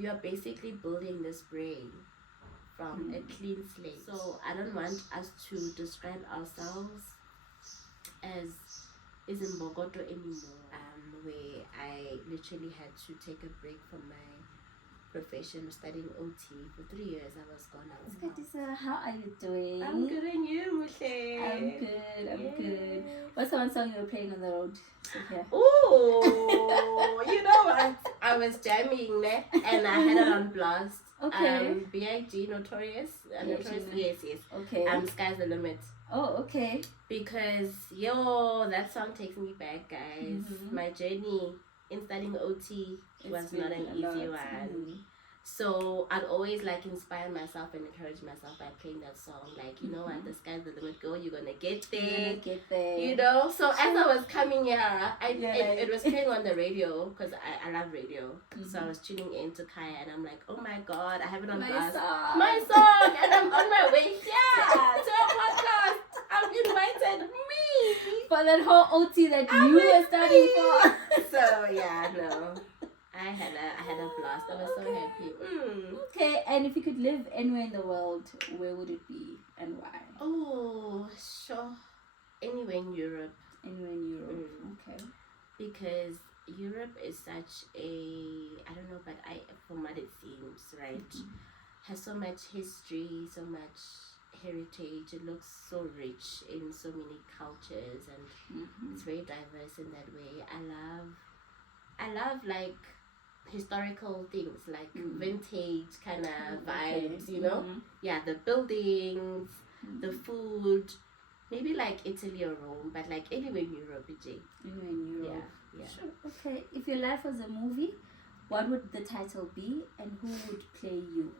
you are basically building this brain from a clean slate. So I don't want us to describe ourselves as Izimbogoto anymore. Where I literally had to take a break from my profession, studying OT for 3 years. I was gone out. Katiso, how are you doing? I'm good, and you, Mushe? I'm good. What's the one song you were playing on the road? Oh, you know what? I was jamming, ne? And I had it on blast. Okay. B.I.G. Notorious. Notorious. Yes. Okay. Sky's the limit. Oh, okay. Because that song takes me back, guys. My journey in studying OT was not an easy one. So I'd always inspire myself and encourage myself by playing that song. You know what, the sky's the limit, girl. You're gonna get there. You know. So as I was coming here, it was playing on the radio because I love radio. So I was tuning in to Kaya and I'm like, oh my god, I have it on blast. My song, and I'm on my way here to a podcast. I've invited me for that whole OT that you were studying for. So yeah, no. I had a blast. I was so happy. Okay, and if you could live anywhere in the world, where would it be and why? Oh, sure. Anywhere in Europe. Anywhere in Europe. Okay. Because Europe is such I don't know, but from what it seems, right, has so much history, so much heritage. It looks so rich in so many cultures, and it's very diverse in that way. I love historical things, vintage kind of vibes, you know. Yeah, the buildings, the food, maybe Italy or Rome, but anywhere in Europe. Anywhere in Europe. Yeah. Sure. Okay, if your life was a movie, what would the title be and who would play you?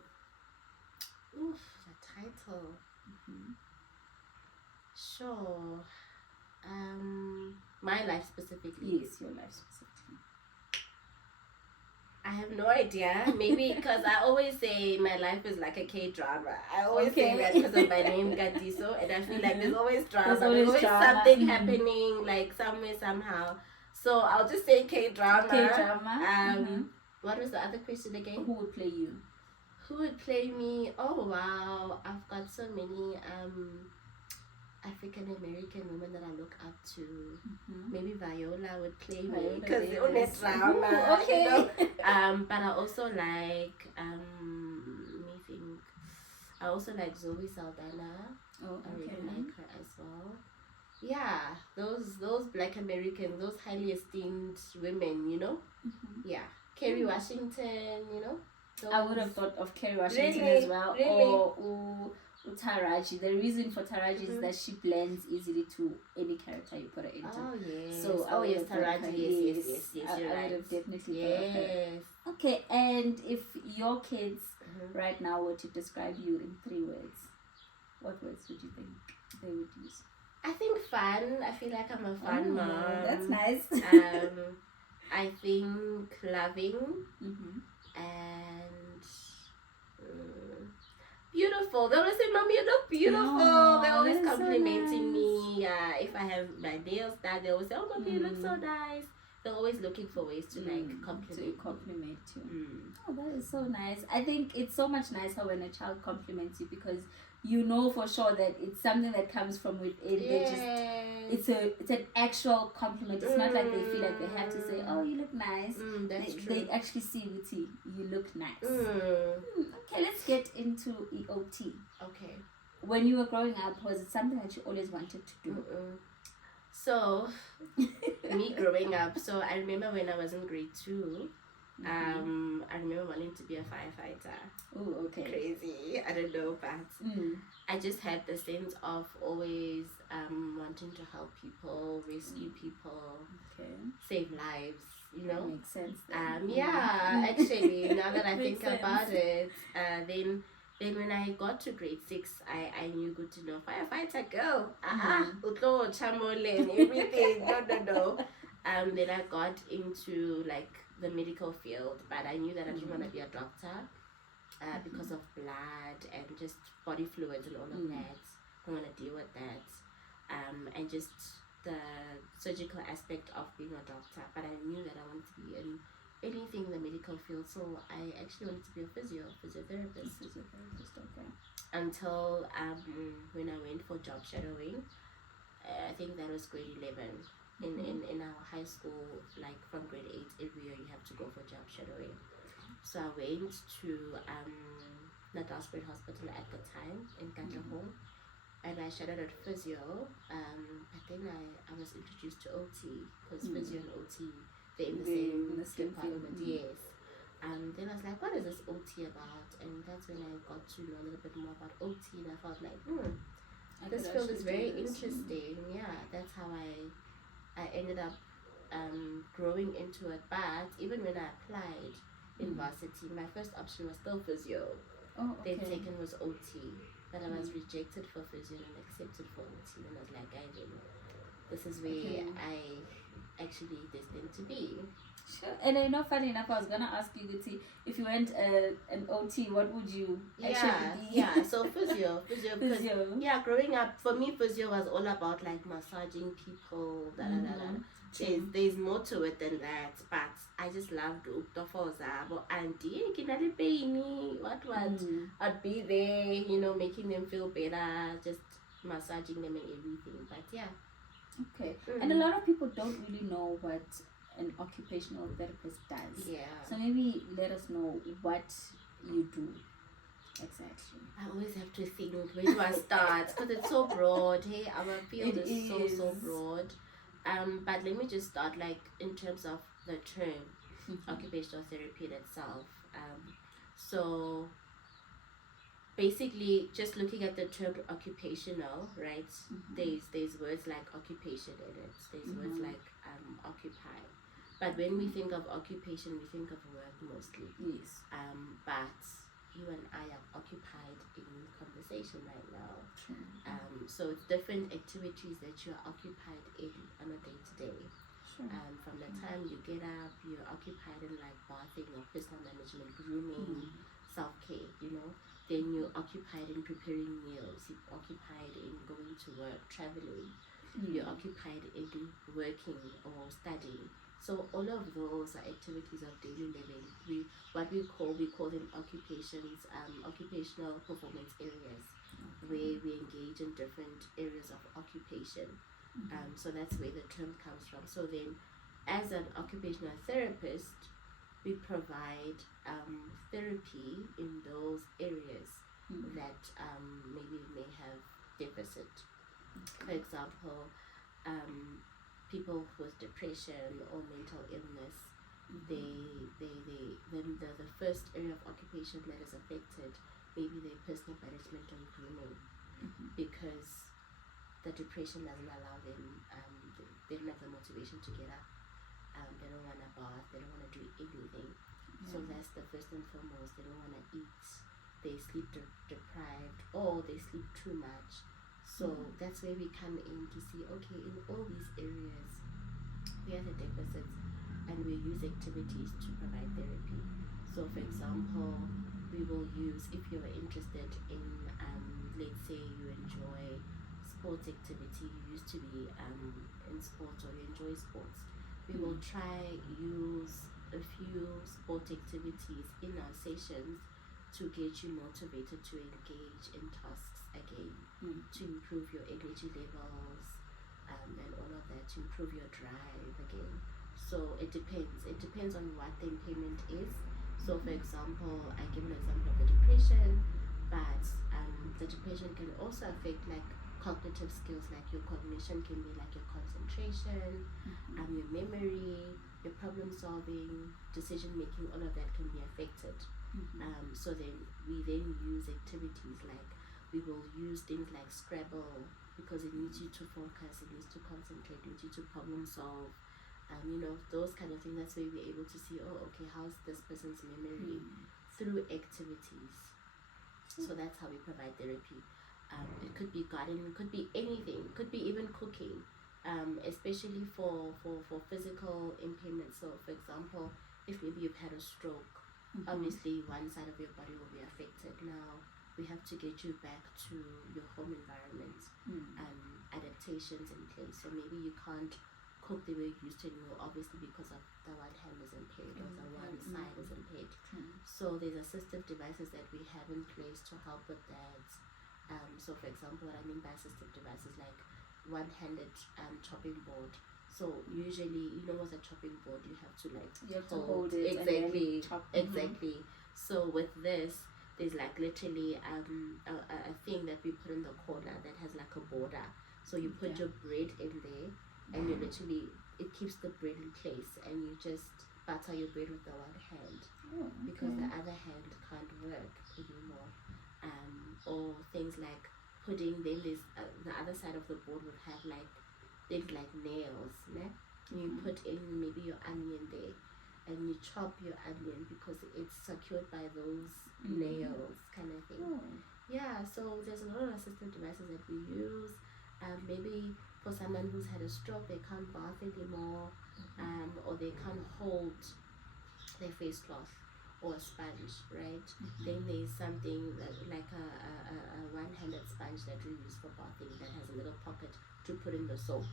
Oof, the title. Sure. My life specifically. Yes, your life specifically. I have no idea. Maybe because I always say my life is like a K-drama. I always say that because of my name, Katiso, and I feel there's always drama. There's always something happening, somewhere, somehow. So I'll just say K-drama. K-drama. What was the other question again? Who would play you? Who would play me? Oh, wow. I've got so many African American women that I look up to. Maybe Viola would play me because only drama. Okay. You know? But I also like let me think. I also like Zoe Saldana. Oh, okay. I really like her as well. Yeah, those Black Americans, those highly esteemed women, you know. Yeah, Kerry Washington, you know. I would have thought of Kerry Washington as well, or Taraji. The reason for Taraji is that she blends easily to any character you put her into. Oh yes. So yes, Taraji. Yes. I would have definitely thought of her. Yes. Okay, and if your kids right now were to describe you in 3 words, what words would you think they would use? I think fun. I feel like I'm a fun mom. That's nice. I think loving and beautiful. They always say, "Mommy, you look beautiful." They're always complimenting me. Yeah, if I have my nails done, they always say, "Oh, Mommy, you look so nice." They're always looking for ways to compliment you. Oh, that is so nice. I think it's so much nicer when a child compliments you because you know for sure that it's something that comes from within. Yes. It's an actual compliment. It's not like they feel like they have to say, "Oh, you look nice." That's true. They actually see you look nice. Okay, let's get into EOT. Okay. When you were growing up, was it something that you always wanted to do? So, me growing up, so I remember when I was in grade 2, I remember wanting to be a firefighter. Oh, okay. Crazy. I don't know, but I just had the sense of always wanting to help people, rescue people, save lives, you know? That makes sense. Yeah, actually, now that I think about it, then when I got to grade 6, I knew good to know firefighter girl. Utlo chamole and everything. No. Then I got into the medical field, but I knew that I didn't want to be a doctor because of blood and just body fluids and all of that. I don't want to deal with that. And just the surgical aspect of being a doctor. But I knew that I wanted to be in anything in the medical field. So I actually wanted to be a physiotherapist. Okay. Until when I went for job shadowing, I think that was grade 11. In our high school, like from grade 8 every year you have to go for job shadowing. So I went to Natalspruit Hospital at the time in Katlehong, and I shadowed at physio, but then I was introduced to OT, because physio and OT, they're in the same department. Yes. Then I was like, what is this OT about? And that's when I got to know a little bit more about OT, and I felt like, this field is very interesting. Yeah, that's how I ended up growing into it. But even when I applied in varsity, my first option was still physio. Then second was OT, but I was rejected for physio and accepted for OT. And I was like, this is where I actually destined to be. Sure. And I know, funny enough, I was gonna ask you, Guti, if you went an OT, what would you actually be? Yeah. So physio. Yeah, growing up for me, physio was all about like massaging people. There's more to it than that, but I just loved uktofoza. But auntie, what? I'd be there, making them feel better, just massaging them and everything. But yeah. Okay. And a lot of people don't really know what an occupational therapist does. Yeah. So maybe let us know what you do exactly. I always have to think, where do I start? Because it's so broad. Hey, our field is so broad. But let me just start like in terms of the term occupational therapy itself. So basically, just looking at the term occupational, right? There's words like occupation in it. There's words like occupy. But when we think of occupation, we think of work mostly. Yes. But you and I are occupied in conversation right now. So it's different activities that you are occupied in on a day-to-day. From the time you get up, you're occupied in like bathing or personal management, grooming, self-care, Then you're occupied in preparing meals, you're occupied in going to work, traveling, you're occupied in working or studying. So all of those are activities of daily living. We call them occupations, occupational performance areas, where we engage in different areas of occupation. So that's where the term comes from. So then, as an occupational therapist, we provide therapy in those areas that maybe may have deficit. For example, people with depression or mental illness, the first area of occupation that is affected may be their personal management and grooming, because the depression doesn't allow them, they don't have the motivation to get up, they don't want to bath, they don't want to do anything. So that's the first and foremost. They don't want to eat, they sleep deprived, or they sleep too much. So that's where we come in to see, okay, in all these areas, we have the deficits, and we use activities to provide therapy. So for example, we will use, if you're interested in, let's say you enjoy sports activity, you used to be in sports or you enjoy sports, we will try use a few sport activities in our sessions to get you motivated to engage in tasks again, to improve your energy levels, and all of that, to improve your drive again. So it depends on what the impairment is. So for example, I give an example of the depression, but the depression can also affect like cognitive skills, like your cognition can be like your concentration, your memory, your problem solving, decision making, all of that can be affected. So then we use activities like, we will use things like Scrabble, because it needs you to focus, it needs to concentrate, it needs you to problem solve, those kind of things. That's where we're able to see, okay, how's this person's memory through activities. So that's how we provide therapy. It could be gardening, it could be anything, it could be even cooking, especially for physical impairments. So for example, if maybe you've had a stroke, obviously one side of your body will be affected. Now we have to get you back to your home environment, adaptations in place. So maybe you can't cook the way you used to anymore, obviously because of the one hand is impaired or the one side is impaired. So there's assistive devices that we have in place to help with that. So for example, what I mean by assistive devices, like one-handed chopping board. So usually, with a chopping board, you have to hold it exactly, and chop. exactly. So with this, there's like literally a thing that we put in the corner that has like a border. So you put your bread in there, and you literally, it keeps the bread in place, and you just butter your bread with the one hand because the other hand can't work anymore. Or things like pudding. Then there's the other side of the board would have like things like nails, né? You put in maybe your onion there, and you chop your onion because it's secured by those nails, kind of thing. Yeah, so there's a lot of assistive devices that we use. Maybe for someone who's had a stroke, they can't bath anymore, or they can't hold their face cloth or a sponge, right? Then there's something like a one-handed sponge that we use for bathing that has a little pocket to put in the soap.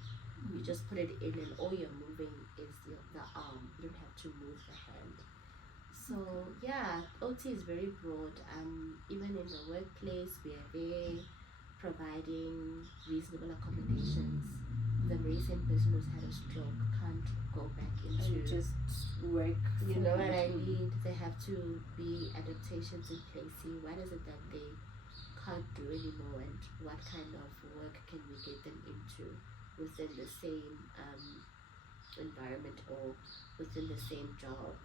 You just put it in, and all you're moving is the arm. You don't have to move the hand. So yeah, OT is very broad. Even in the workplace, we are there providing reasonable accommodations. The very same person who's had a stroke can't go back into just work. You know what I mean? They have to be adaptations in place. See, what is it that they can't do anymore, and what kind of work can we get them into within the same environment or within the same job,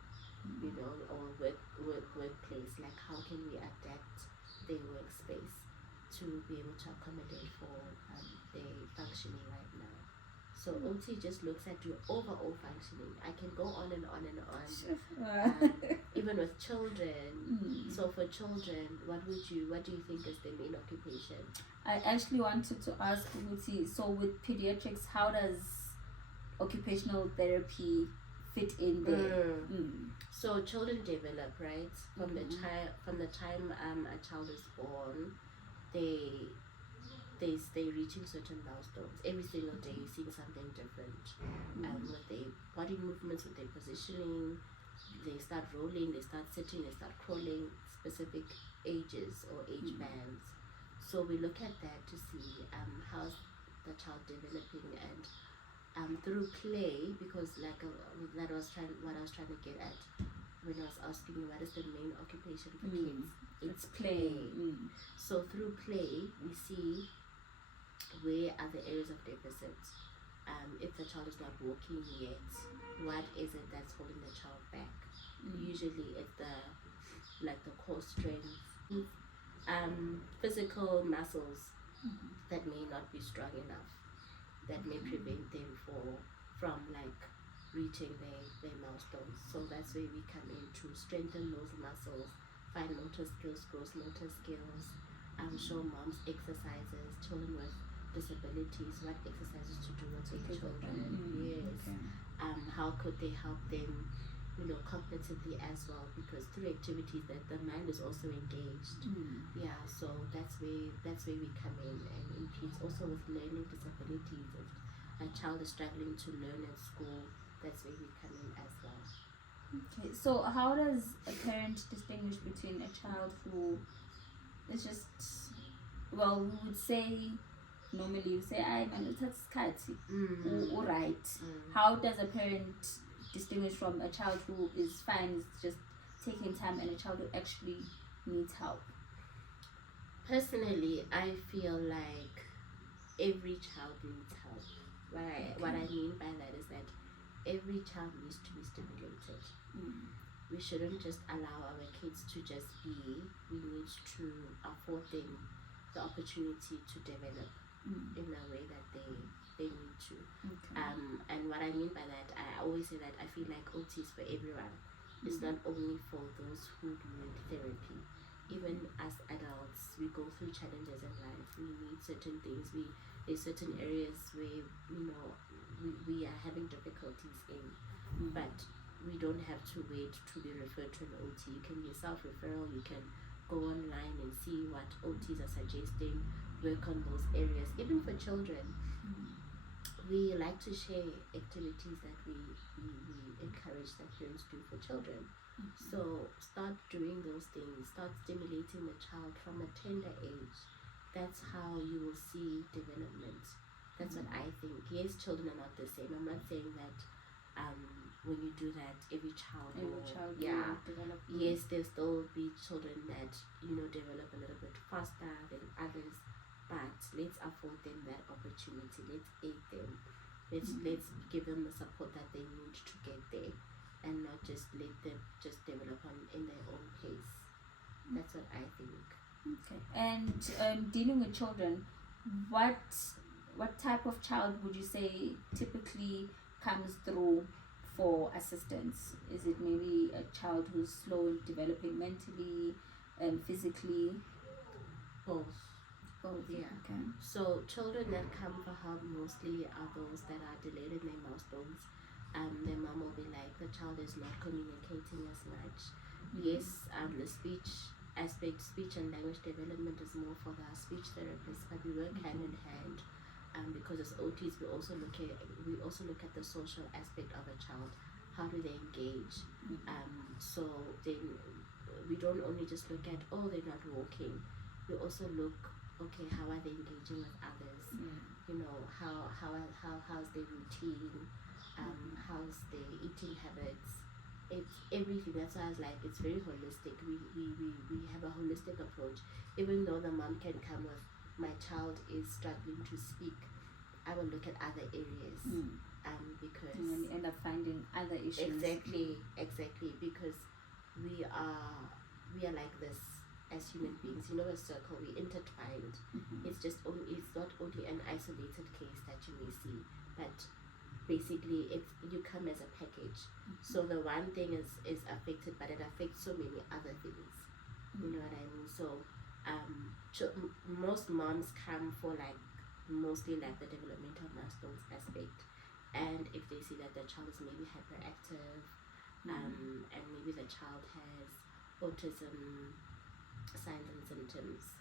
or workplace? Like, how can we adapt their workspace to be able to accommodate for their functioning right now? So OT just looks at your overall functioning. I can go on and on and on. Even with children. So for children, what do you think is their main occupation? I actually wanted to ask Uti, so with pediatrics, how does occupational therapy fit in there? So children develop, right? From the time a child is born, they're reaching certain milestones. Every single day you're seeing something different. With their body movements, with their positioning, they start rolling, they start sitting, they start crawling, specific ages or age bands. So we look at that to see how's the child developing, and through play, because what I was trying to get at when I was asking you what is the main occupation for kids. It's play. So through play we see where are the areas of deficit. If the child is not walking yet, what is it that's holding the child back? Usually it's the core strength, physical muscles that may not be strong enough, that may prevent them from reaching their milestones. So that's where we come in to strengthen those muscles, fine motor skills, gross motor skills, show moms exercises, children with disabilities, what exercises to do with their children. Yes. How could they help them, cognitively as well, because through activities that the mind is also engaged. Yeah, so that's where we come in. And in kids also with learning disabilities, if a child is struggling to learn at school, that's where we come in as well. Okay, so how does a parent distinguish between a child who is just, well, we would say, normally you say, "I man, it's kati, all right." How does a parent distinguish from a child who is fine, is just taking time, and a child who actually needs help? Personally, I feel like every child needs help. What I mean by that is that every child needs to be stimulated. We shouldn't just allow our kids to just be. We need to afford them the opportunity to develop in a way that they need to. And what I mean by that, I always say that I feel like OT is for everyone. It's not only for those who need therapy. Even as adults, we go through challenges in life. We need certain things. There's certain areas where we are having difficulties in, but we don't have to wait to be referred to an OT. You can be self-referral. You can go online and see what OTs are suggesting. Work on those areas. Even for children, we like to share activities that we encourage that parents do for children. So start doing those things, start stimulating the child from a tender age. That's how you will see development. That's what I think. Yes, children are not the same. I'm not saying that when you do that, every child will develop. Yes, there'll still be children that, develop a little bit faster than others, but let's afford them that opportunity. Let's aid them. Let's give them the support that they need to get there, and not just let them just develop in their own pace. That's what I think. Okay. And dealing with children, what type of child would you say typically comes through for assistance? Is it maybe a child who's slow in developing mentally and physically? Both. Yeah. Okay. So children that come for help mostly are those that are delayed in their milestones. Their mom will be like, the child is not communicating as much. Yes, the speech and language development is more for the speech therapists, but we work hand in hand. Because as OTs, we also look at the social aspect of a child. How do they engage? So then we don't only just look at, they're not walking. We also look, okay, how are they engaging with others? How's their routine? How's their eating habits? It's everything. That's why I was like, it's very holistic. We have a holistic approach. Even though the mom can come with, my child is struggling to speak, I will look at other areas. Because and then you end up finding other issues. Exactly, because we are like this as human beings. A circle, we intertwined. It's not only an isolated case that you may see, but basically you come as a package. So the one thing is affected, but it affects so many other things. You know what I mean? So most moms come for mostly the developmental milestones aspect, and if they see that the child is maybe hyperactive, and maybe the child has autism signs and symptoms,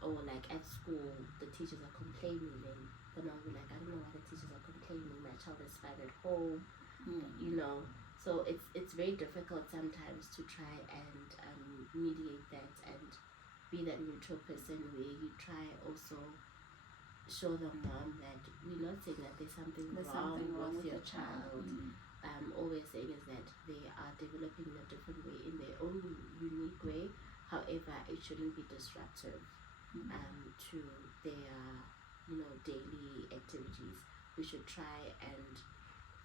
or at school the teachers are complaining, then the mom will be like, I don't know why the teachers are complaining, my child is fine at home. So it's very difficult sometimes to try and mediate that and be that neutral person where you try also show the mom that we're not saying that there's something wrong with your child. All we're saying is that they are developing in a different way, in their own unique way. However, it shouldn't be disruptive to their daily activities. We should try and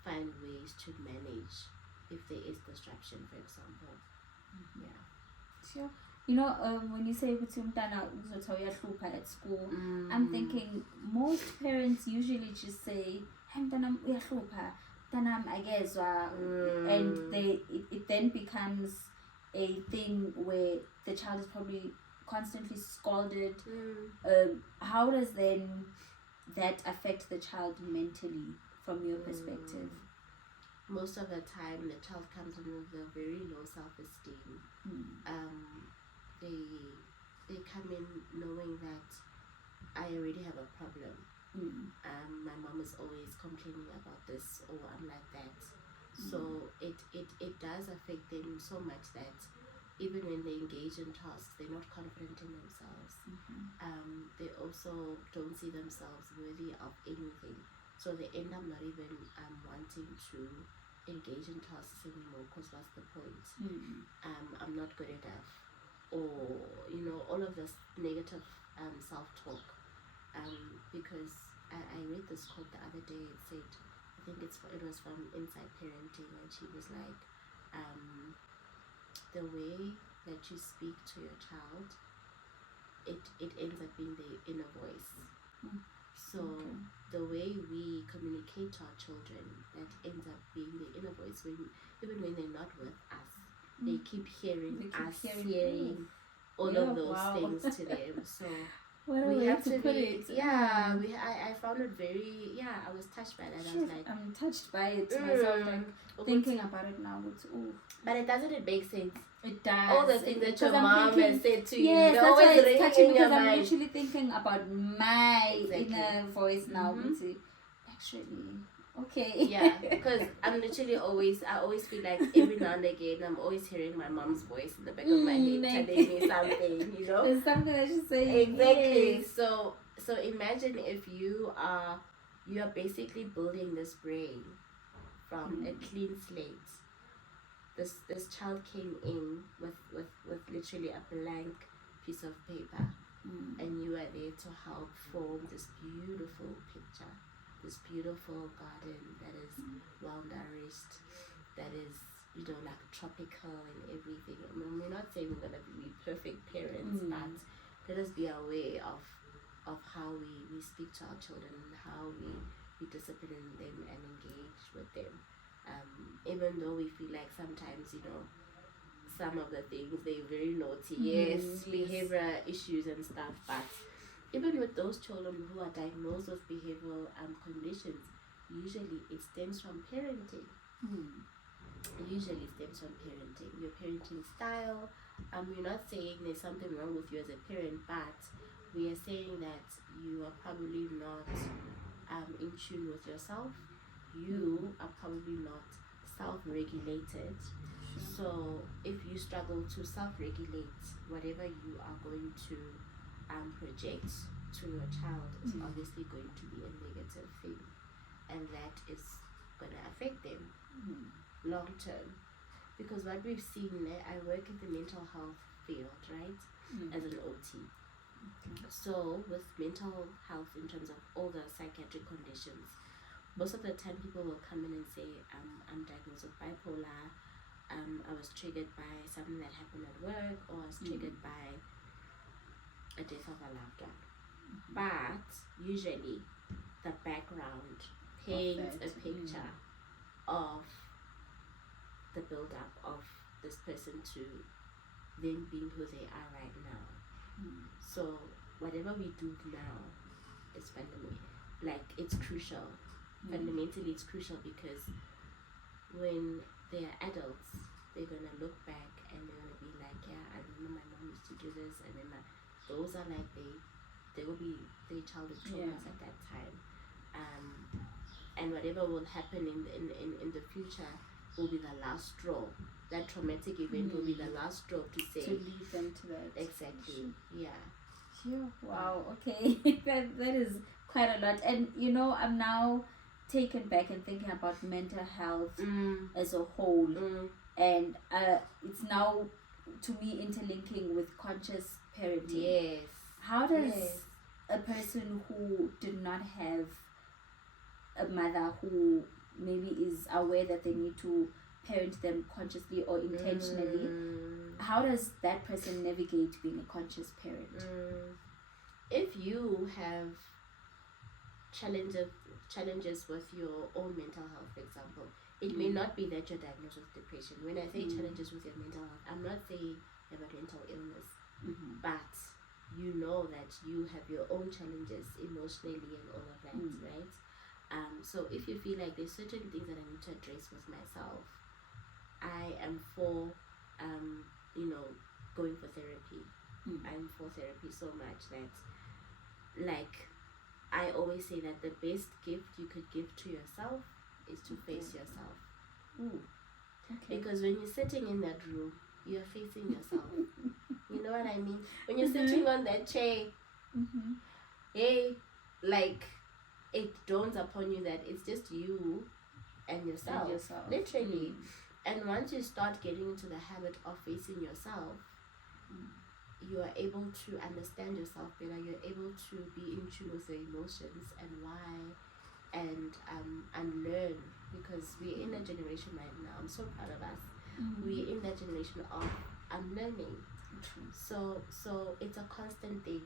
find ways to manage if there is disruption, for example. Yeah. Sure. When you say ukuthi umntana uzothi uyahlupha at school, I'm thinking most parents usually just say, hey mntana uyahlupha, mntana agezwa, and it then becomes a thing where the child is probably constantly scolded. How does then that affect the child mentally from your perspective? Most of the time the child comes in with a very low self-esteem. They come in knowing that I already have a problem. My mom is always complaining about this, or I'm like that. So it does affect them so much that even when they engage in tasks, they're not confident in themselves. They also don't see themselves worthy of anything. So they end up not even wanting to engage in tasks anymore, because what's the point? I'm not good enough, or all of this negative self-talk. Because I read this quote the other day. It said, I think it was from Inside Parenting, and she was like, the way that you speak to your child, it ends up being their inner voice. So the way we communicate to our children, that ends up being the inner voice. Even when they're not with us, they keep hearing all of those things to them. So we have to be, I found it very, I was touched by that. I was like, I'm touched by it myself, thinking about it now. But it doesn't make sense. It does. All the things that your mom has said to you, yes, they're always ringing in your because I'm mind. literally thinking about my inner voice now. Actually, okay. Yeah, because I always feel like every now and again I'm always hearing my mom's voice in the back of my head telling me something, There's something that she's saying. Exactly. Yes. So imagine if you are basically building this brain from a clean slate. This child came in with literally a blank piece of paper, and you are there to help form this beautiful picture, this beautiful garden that is well nourished, that is like tropical and everything. I mean, we're not saying we're gonna be perfect parents, but let us be aware of how we speak to our children and how we discipline them and engage with them. Even though we feel like sometimes, some of the things they're very naughty, yes, behavior issues and stuff, but even with those children who are diagnosed with behavioral conditions, usually it stems from parenting. Usually stems from parenting, your parenting style. We're not saying there's something wrong with you as a parent, but we are saying that you are probably not in tune with yourself. You are probably not self-regulated. So if you struggle to self-regulate, whatever you are going to project to your child is obviously going to be a negative thing, and that is going to affect them long term. Because what we've seen, I work in the mental health field, right, as an OT. So with mental health in terms of all the psychiatric conditions, most of the time people will come in and say, I'm diagnosed with bipolar, I was triggered by something that happened at work, or I was triggered by a death of a loved one. But usually the background paints a picture of the build-up of this person to them being who they are right now. So whatever we do now is fundamentally, like, it's crucial. Fundamentally it's crucial, because when they are adults, they're gonna look back and they're gonna be like, yeah, I remember my mom used to do this, and then those are like they will be their childhood traumas at that time. And whatever will happen in the future will be the last straw. That traumatic event will be the last straw to say, to lead them to that. Exactly. Yeah. Wow. Okay. that is quite a lot. And I'm now taken back and thinking about mental health as a whole, and it's now to me interlinking with conscious parenting. Yes. How does a person who did not have a mother who maybe is aware that they need to parent them consciously or intentionally, how does that person navigate being a conscious parent? If you have challenges with your own mental health, for example, it may not be that you're diagnosed with depression. When I say challenges with your mental health, I'm not saying you have a mental illness, but you know that you have your own challenges emotionally and all of that, right? So if you feel like there's certain things that I need to address with myself, I am for going for therapy. I'm for therapy so much that, like, I always say that the best gift you could give to yourself is to face yourself. Because when you're sitting in that room, you're facing yourself. You know what I mean? When you're sitting on that chair, like, it dawns upon you that it's just you and yourself. Literally. And once you start getting into the habit of facing yourself, you are able to understand yourself better. You're able to be in tune with your emotions and why, and learn, because we're in a generation right now. I'm so proud of us. We're in that generation of unlearning. So it's a constant thing.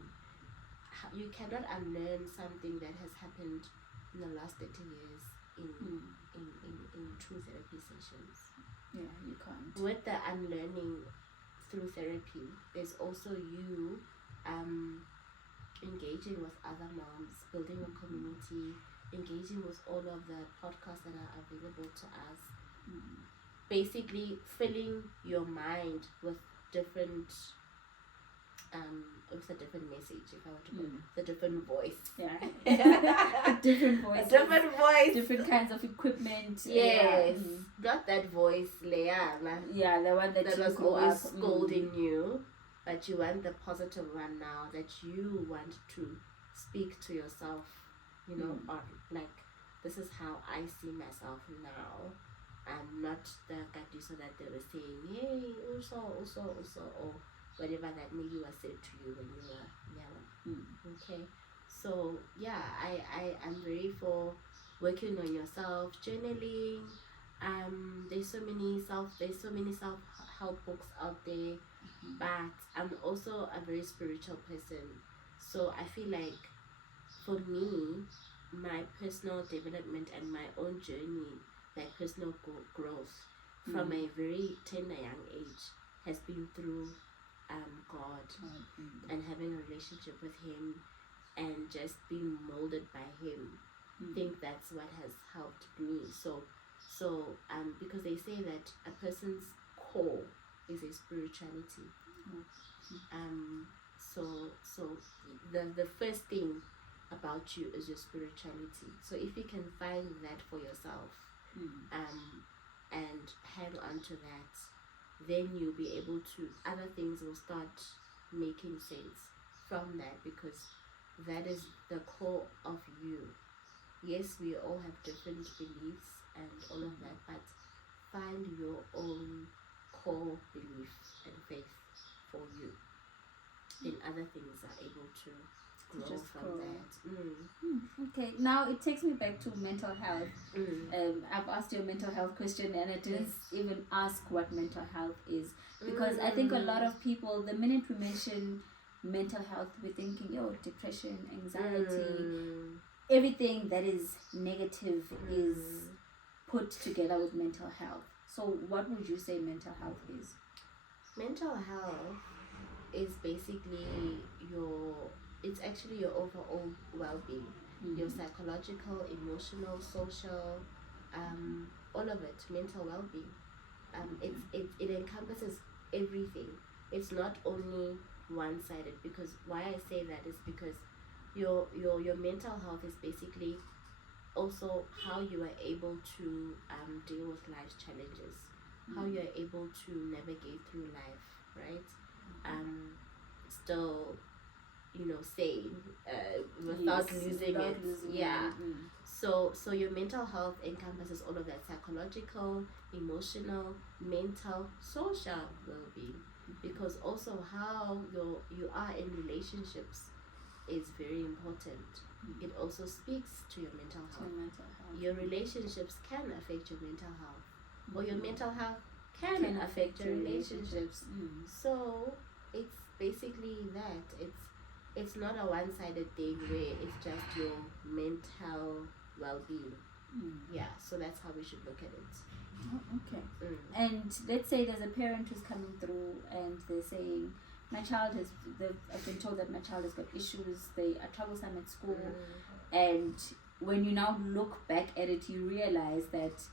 You cannot unlearn something that has happened in the last 30 years in true therapy sessions. Yeah, you can't. With the unlearning through therapy, there's also you engaging with other moms, building a community, engaging with all of the podcasts that are available to us. Basically filling your mind with different with a different message, if I were to put it, a different voice. Yeah. Different voice. A different voice. Different kinds of equipment. Yes. Not that voice, Leana. Yeah, the one that was always scolding you. But you want the positive one now, that you want to speak to yourself, you know, or like, this is how I see myself now. I'm not the Katiso that they were saying, hey, also, or whatever that maybe was said to you when you were young. Okay, so yeah, I'm very for working on yourself, journaling. There's so many self help books out there, but I'm also a very spiritual person, so I feel like for me, my personal development and my own journey, like personal growth from a very tender young age, has been through God and having a relationship with Him and just being molded by Him. I think that's what has helped me. So because they say that a person's core is a spirituality. So the first thing about you is your spirituality. So if you can find that for yourself, and hang on to that, then you'll be able to, other things will start making sense from that, because that is the core of you. Yes, we all have different beliefs and all of that, but find your own core belief and faith for you. Then other things are able to grow from that. Okay, now it takes me back to mental health. I've asked you a mental health question, and I didn't even ask what mental health is, because I think a lot of people, the minute we mention mental health, we're thinking, depression, anxiety, everything that is negative is put together with mental health. So what would you say mental health is? Mental health is basically it's actually your overall well-being, your psychological, emotional, social, all of it, mental well-being. It encompasses everything. It's not only one-sided, because why I say that is because your mental health is basically also how you are able to deal with life's challenges, how you are able to navigate through life, right? Still, sane, without losing it. So your mental health encompasses all of that: psychological, emotional, mental, social well-being, because also how you are in relationships is very important. It also speaks to your mental health. Your relationships can affect your mental health, or your mental health can affect your relationships. So it's basically that. It's not a one-sided thing where it's just your mental well-being. So that's how we should look at it. Okay. And let's say there's a parent who's coming through and they're saying, I've been told that my child has got issues, they are troublesome at school, and when you now look back at it, you realize that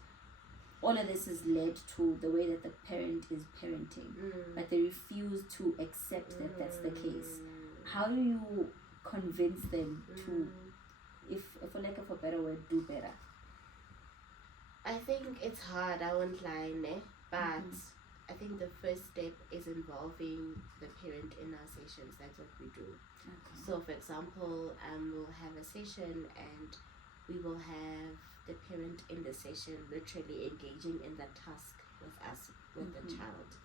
all of this has led to the way that the parent is parenting, but they refuse to accept that that's the case. How do you convince them to, if for lack of a better word, do better? I think it's hard, I won't lie, but I think the first step is involving the parent in our sessions. That's what we do. So for example, we'll have a session and we will have the parent in the session literally engaging in the task with us, with the child.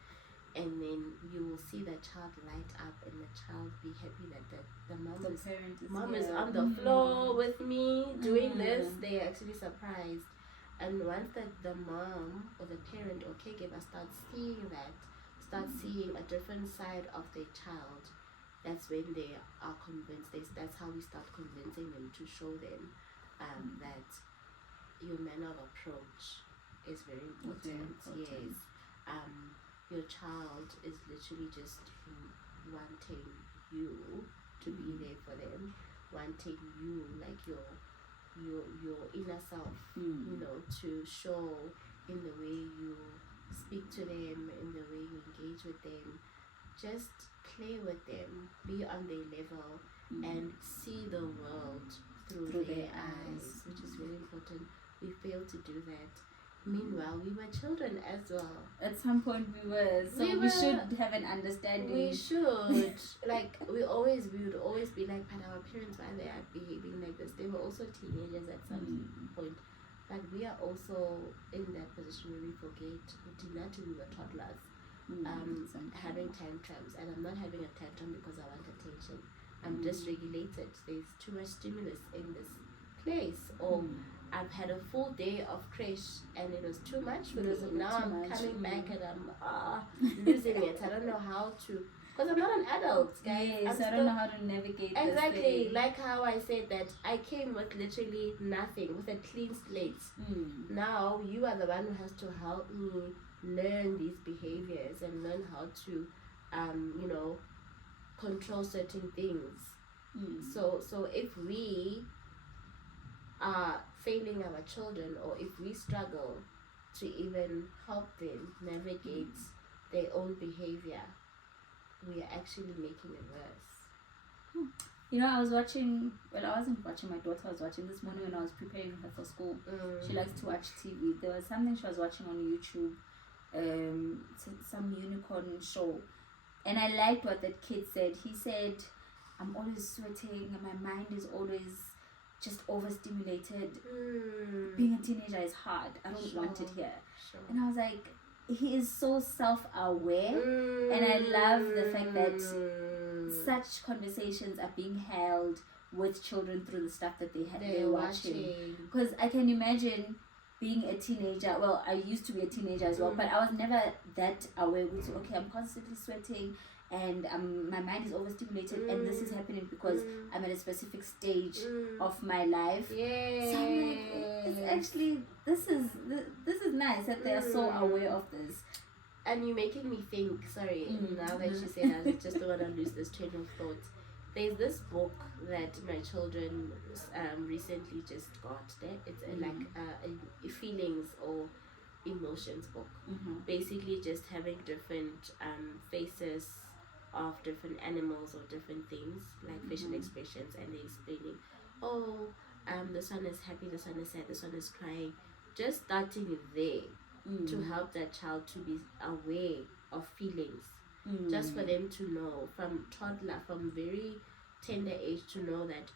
And then you will see the child light up and the child be happy that the mom is on the floor with me doing this. They're actually surprised. And once the mom or the parent or caregiver starts seeing a different side of their child, that's when they are convinced. That's how we start convincing them, to show them that your manner of approach is very important. Yes. Your child is literally just wanting you to be there for them, wanting you, like your inner self, to show in the way you speak to them, in the way you engage with them. Just play with them, be on their level, and see the world through their eyes, which is very important. We fail to do that. Meanwhile, we were children as well. At some point we were, so we should have an understanding. We should. Like, we would always be like, but our parents, why they are behaving like this? They were also teenagers at some point. But we are also in that position where we forget, we were toddlers, having tantrums. And I'm not having a tantrum because I want attention. I'm dysregulated. There's too much stimulus in this place. Or I've had a full day of creche and it was too much for us. Now I'm coming back and I'm losing it. I don't know how to, because I'm not an adult, guys. Yes, I don't know how to navigate exactly this thing. Like how I said that I came with literally nothing, with a clean slate. Now you are the one who has to help me learn these behaviors and learn how to control certain things. So if we are failing our children, or if we struggle to even help them navigate their own behavior, we are actually making it worse. I was watching, well, I wasn't watching, my daughter was watching this morning when I was preparing her for school. She likes to watch TV. There was something she was watching on YouTube, some unicorn show, and I liked what that kid said. He said, I'm always sweating and my mind is always just overstimulated. Being a teenager is hard. I don't want it here. And I was like, he is so self-aware, and I love the fact that such conversations are being held with children through the stuff that they're watching. Because I can imagine being a teenager. Well, I used to be a teenager as well, but I was never that aware with, okay, I'm constantly sweating and my mind is overstimulated, and this is happening because I'm at a specific stage of my life. So I'm like, it's actually, this is nice that they are so aware of this. And you're making me think, now that you say that, I just don't want to lose this train of thought. There's this book that my children recently just got. It's like a feelings or emotions book. Basically just having different faces of different animals or different things, like facial expressions, and they're explaining, this one is happy, this one is sad, this one is crying. Just starting there to help that child to be aware of feelings, just for them to know from toddler, from very tender age, to know that,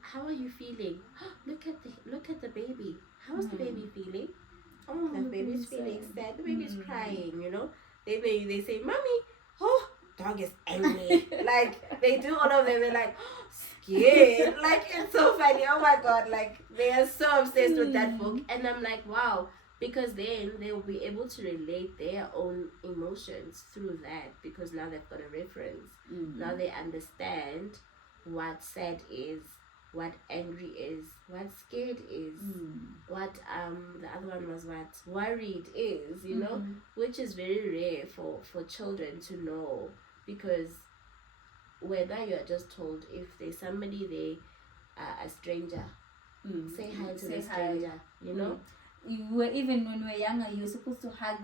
how are you feeling? look at the baby. How's the baby feeling? The baby's feeling sad, the baby's crying, they say, mommy, dog is angry. Like, they do all of them. They're like, scared. Like, it's so funny. Oh my god, like, they are so obsessed with that book. And I'm like, wow, because then they will be able to relate their own emotions through that, because now they've got a reference. Now they understand what sad is, what angry is, what scared is, what the other one was what worried is, which is very rare for children to know, because whether you are just told, if there's somebody there, a stranger, say hi to the stranger, You were, even when we were younger, you were supposed to hug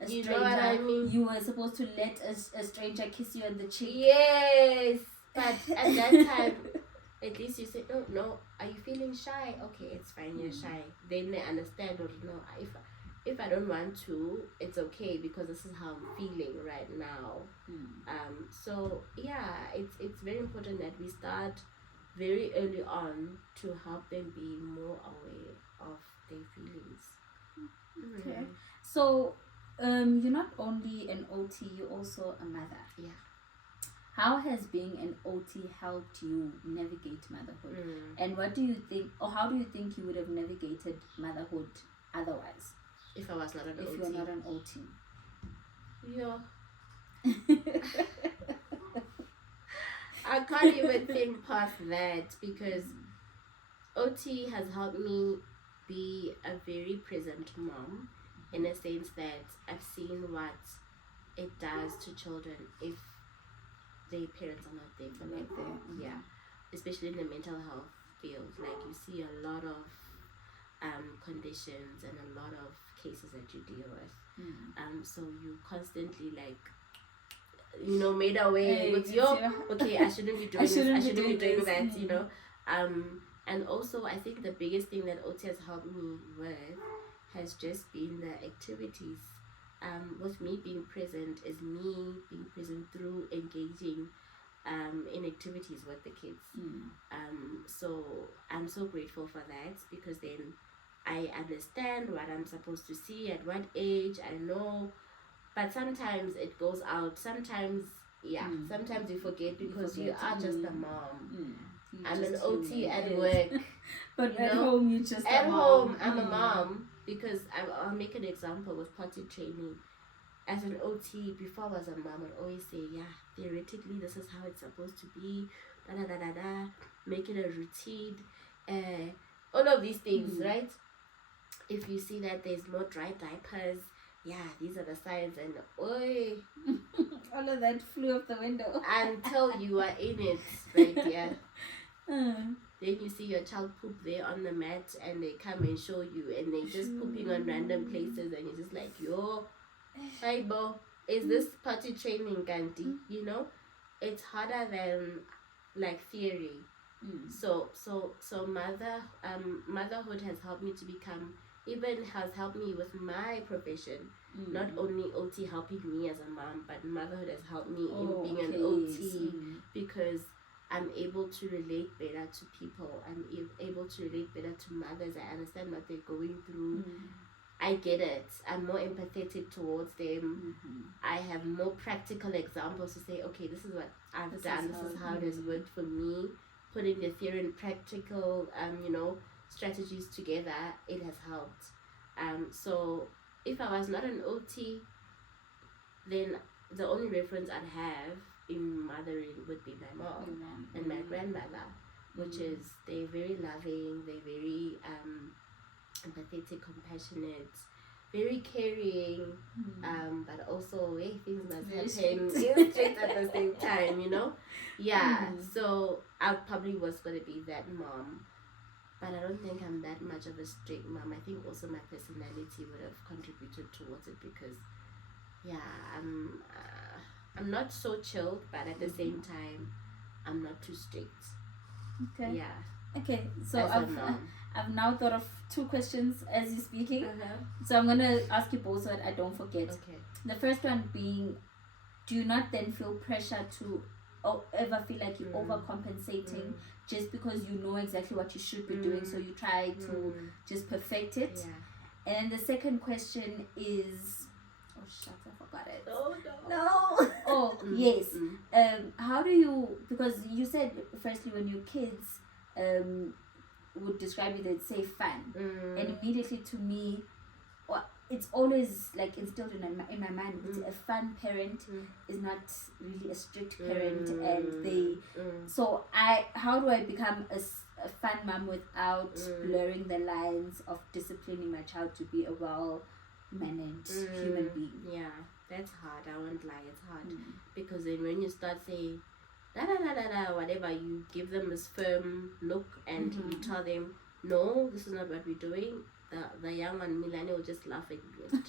a stranger. You know what I mean? You were supposed to let a stranger kiss you on the cheek. Yes, but at that time, at least you say, oh no, are you feeling shy? Okay, it's fine, you're shy. Then they understand, or no, if I don't want to, it's okay, because this is how I'm feeling right now. So yeah, it's very important that we start very early on to help them be more aware of their feelings. Okay. So you're not only an OT, you're also a mother. Yeah. How has being an OT helped you navigate motherhood? And what do you think, or how do you think you would have navigated motherhood otherwise? If I was not an OT. If you're not an OT. Yeah. I can't even think past that, because OT has helped me be a very present mom, in a sense that I've seen what it does to children if their parents are not there for them. Yeah, especially in the mental health field. Like, you see a lot of conditions and a lot of cases that you deal with. So you constantly, like, made away with okay, I shouldn't be doing this, I shouldn't be doing that, and also I think the biggest thing that OT has helped me with has just been the activities. With me being present is me being present through engaging in activities with the kids. So I'm so grateful for that, because then I understand what I'm supposed to see at what age, I know. But sometimes it goes out. Sometimes you forget, because you are just a mom. I'm an OT at work. But at home you just at home I'm a mom, because I'll make an example with potty training. As an OT, before I was a mom, I'd always say, theoretically this is how it's supposed to be, make it a routine, all of these things, right? If you see that there's no dry diapers, these are the signs, and oi, all of that flew off the window until you are in it, right? Then you see your child poop there on the mat, and they come and show you, and they're just pooping on random places, and you're just like, yo, hey bo, is this potty training, Ganti? It's harder than like theory. So motherhood has helped me to become, even has helped me with my profession. Not only OT helping me as a mom, but motherhood has helped me in being an OT, because I'm able to relate better to people. I'm able to relate better to mothers. I understand what they're going through. I get it. I'm more empathetic towards them. I have more practical examples to say, okay, this is what I've done. This is how it has worked for me. Putting the theory and practical, strategies together, it has helped. So if I was not an OT, then the only reference I'd have in mothering would be my mom and my grandmother, which is, they're very loving, they're very empathetic, compassionate, very caring, but also things must happen strict at the same time, So I probably was going to be that mom, but I don't think I'm that much of a strict mom. I think also my personality would have contributed towards it, because I'm not so chilled, but at the same time I'm not too strict. Okay, so I've now thought of 2 questions as you're speaking. So I'm gonna ask you both so that I don't forget. Okay. The first one being, do you not then feel pressure to ever feel like you're overcompensating just because you know exactly what you should be doing, so you try to just perfect it? And the second question is, oh shucks, I forgot it. No. Oh yes. How do you, because you said firstly when your kids would describe it, they'd say fun, and immediately to me, it's always like instilled in my mind. A fun parent is not really a strict parent, and they. So how do I become a fun mom without blurring the lines of disciplining my child to be a well-managed human being? Yeah, that's hard. I won't lie, it's hard, because then when you start saying whatever, you give them this firm look, and you tell them, no, this is not what we're doing. The young one, Milani, will just laugh at you.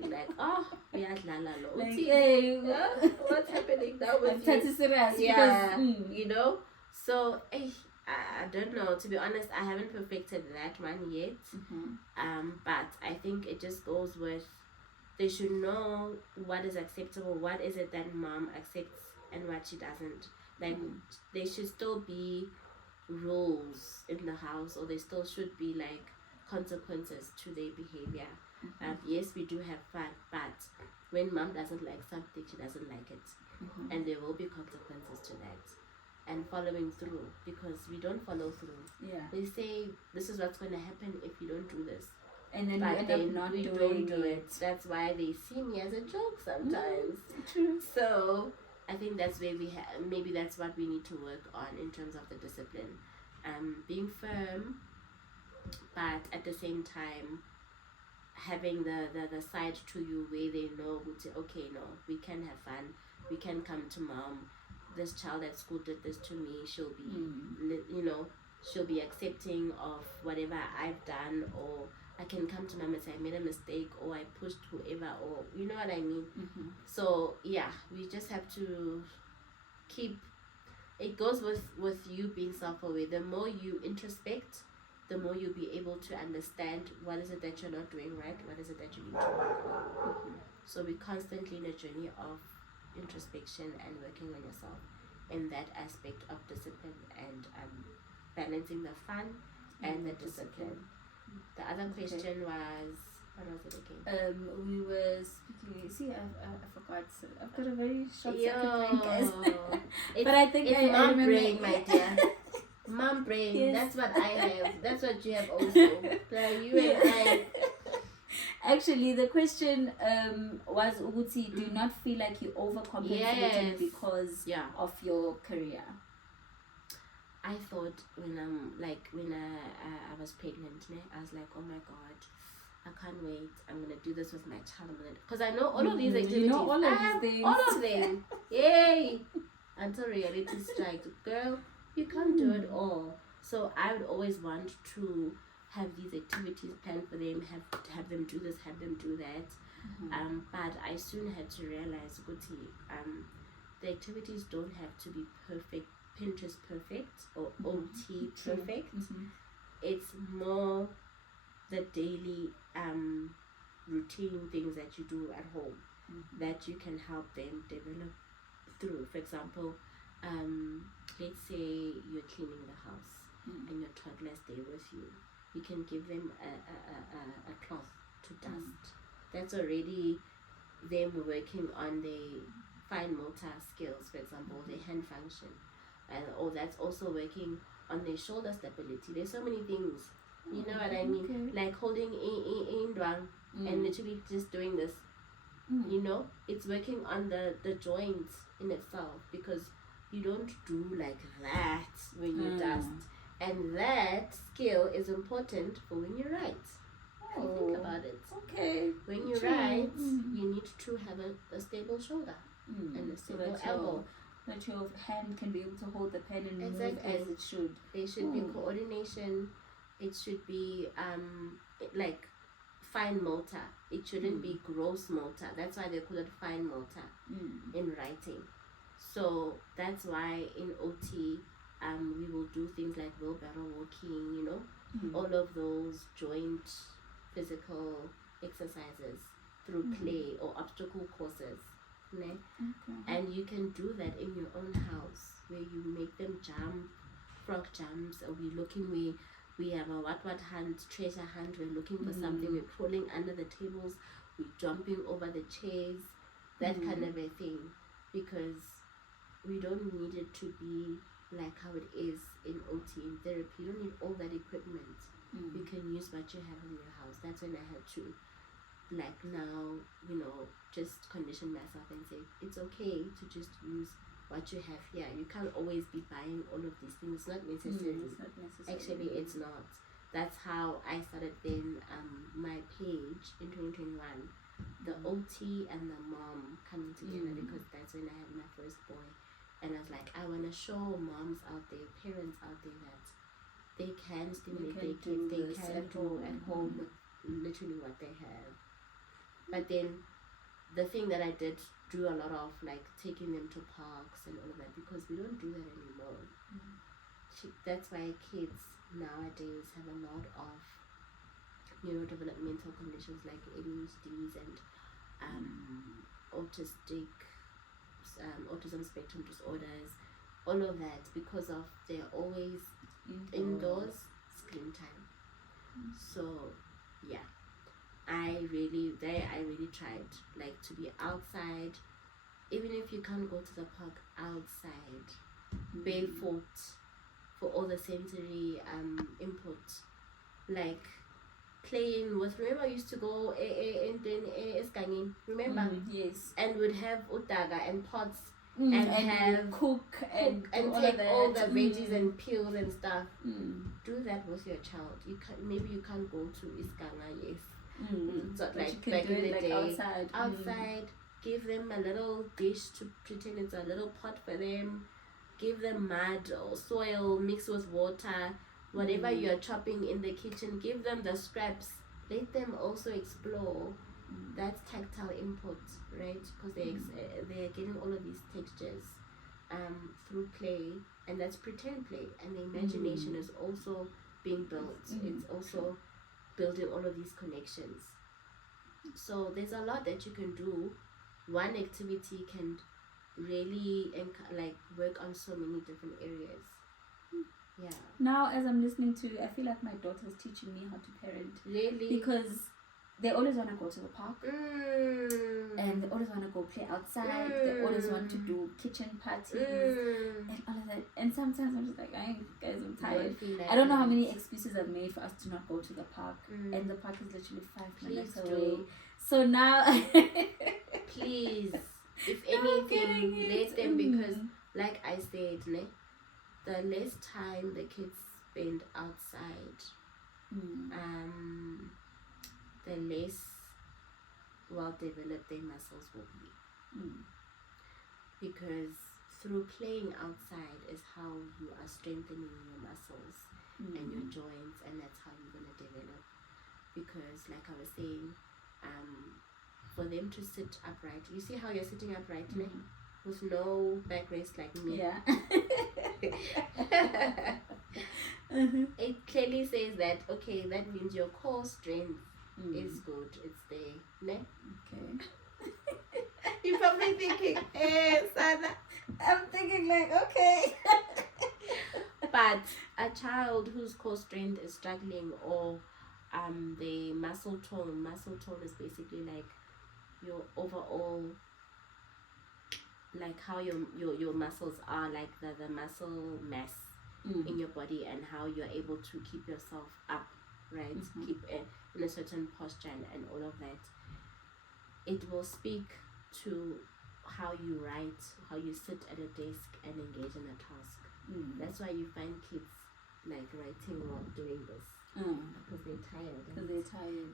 Be like, oh, we are like, hey, what's happening now with you? Because, So I don't know. To be honest, I haven't perfected that one yet. But I think it just goes with, they should know what is acceptable, what is it that mom accepts and what she doesn't. Like, there should still be rules in the house, or there still should be like consequences to their behavior. Yes, we do have fun, but when mom doesn't like something, she doesn't like it, and there will be consequences to that. And following through, because we don't follow through. They say this is what's going to happen if you don't do this, and then we end up not doing it. That's why they see me as a joke sometimes. So I think that's where maybe that's what we need to work on in terms of the discipline. Being firm, but at the same time having the side to you where they know, would say, okay, no, we can have fun, we can come to mom, this child at school did this to me, she'll be she'll be accepting of whatever I've done, or I can come to mom and say I made a mistake, or I pushed whoever, or you know what I mean. Mm-hmm. So yeah, we just have to keep. It goes with you being self-aware. The more you introspect, the more you'll be able to understand what is it that you're not doing right, what is it that you need to work on. Mm-hmm. So we're constantly in a journey of introspection and working on yourself in that aspect of discipline and balancing the fun and the discipline. The other question was, what was it again? We were speaking. See, I forgot. I've got a very short second brain, guys. But I think it's I mom remember. brain, my dear. Mom brain. Yes. That's what I have. That's what you have also. You and I. Actually, the question was, Uguti, do you not feel like you overcompensated because of your career? I thought when I was pregnant, I was like, oh my god, I can't wait. I'm gonna do this with my child. Because I know all of these activities. You know all of these things. All of them. Yay! Until reality strikes, girl, you can't do it all. So I would always want to have these activities planned for them, have them do this, have them do that. But I soon had to realize, Guti, the activities don't have to be perfect, Pinterest perfect or OT perfect. It's more the daily routine things that you do at home that you can help them develop through. For example, let's say you're cleaning the house and your toddlers stay with you. You can give them a cloth to dust. That's already them working on their fine motor skills, for example, their hand function. Or that's also working on their shoulder stability. There's so many things. You know what I mean? Okay. Like holding in and literally just doing this. You know, it's working on the joints in itself, because you don't do like that when you dust. And that skill is important for when you write. If you think about it. Okay. When you write, you need to have a stable shoulder and a stable elbow. That your hand can be able to hold the pen and move as it should. There should be coordination. It should be like fine motor. It shouldn't be gross motor. That's why they call it fine motor in writing. So that's why in OT we will do things like wheelbarrow walking, you know, all of those joint physical exercises through play or obstacle courses. And you can do that in your own house, where you make them jump, frog jumps, or we have a what hunt, treasure hunt. We're looking for something, we're crawling under the tables, we're jumping over the chairs, that kind of a thing, because we don't need it to be like how it is in OT in therapy. You don't need all that equipment. You can use what you have in your house. That's when I had to now, just condition myself and say it's okay to just use what you have here. You can't always be buying all of these things. It's not necessary. It's not necessary. Actually, it's not. That's how I started then my page in 2021. The OT and the mom coming together, because that's when I had my first boy. And I was like, I want to show moms out there, parents out there, that they can stimulate their kids. They can do at home with literally what they have. But then the thing that I did do a lot of, like taking them to parks and all of that, because we don't do that anymore. That's why kids nowadays have a lot of neurodevelopmental conditions like ADHDs and autism spectrum disorders, all of that, because of they're always indoors, screen time. So yeah, I really tried like to be outside, even if you can't go to the park, outside, barefoot, for all the sensory input, like playing with. Remember, I used to go remember? Yes. And would have utaga and pots and have cook and take all the veggies and peels and stuff. Do that with your child. Maybe you can't go to Iskanga, yes. So like back in the day, outside, give them a little dish to pretend it's a little pot for them. Give them mud or soil mixed with water. Whatever you are chopping in the kitchen, give them the scraps let them also explore that tactile input, right? Because they're getting all of these textures through play, and that's pretend play, and the imagination is also being built. It's also building all of these connections. So there's a lot that you can do. One activity can really work on so many different areas. Yeah. Now, as I'm listening to you, I feel like my daughter's teaching me how to parent. Really? Because they always want to go to the park. And they always want to go play outside. They always want to do kitchen parties. And all of that. And sometimes I'm just like, guys, I'm tired. I don't know how many excuses I've made for us to not go to the park. And the park is literally 5 minutes away. So now... Please, if anything, let them, because like I said, the less time the kids spend outside, the less well developed their muscles will be. Because through playing outside is how you are strengthening your muscles and your joints, and that's how you're going to develop. Because like I was saying, for them to sit upright, you see how you're sitting upright with no backrest like me. Yeah. It clearly says that, okay, that means your core strength is good. It's there. Okay. You're probably thinking, Sana. I'm thinking like, okay. But a child whose core strength is struggling, or the muscle tone is basically like your overall, like how your muscles are, like the muscle mass in your body, and how you're able to keep yourself up, right? Keep in a certain posture and all of that. It will speak to how you write, how you sit at a desk and engage in a task. That's why you find kids like writing while doing this, because they're tired.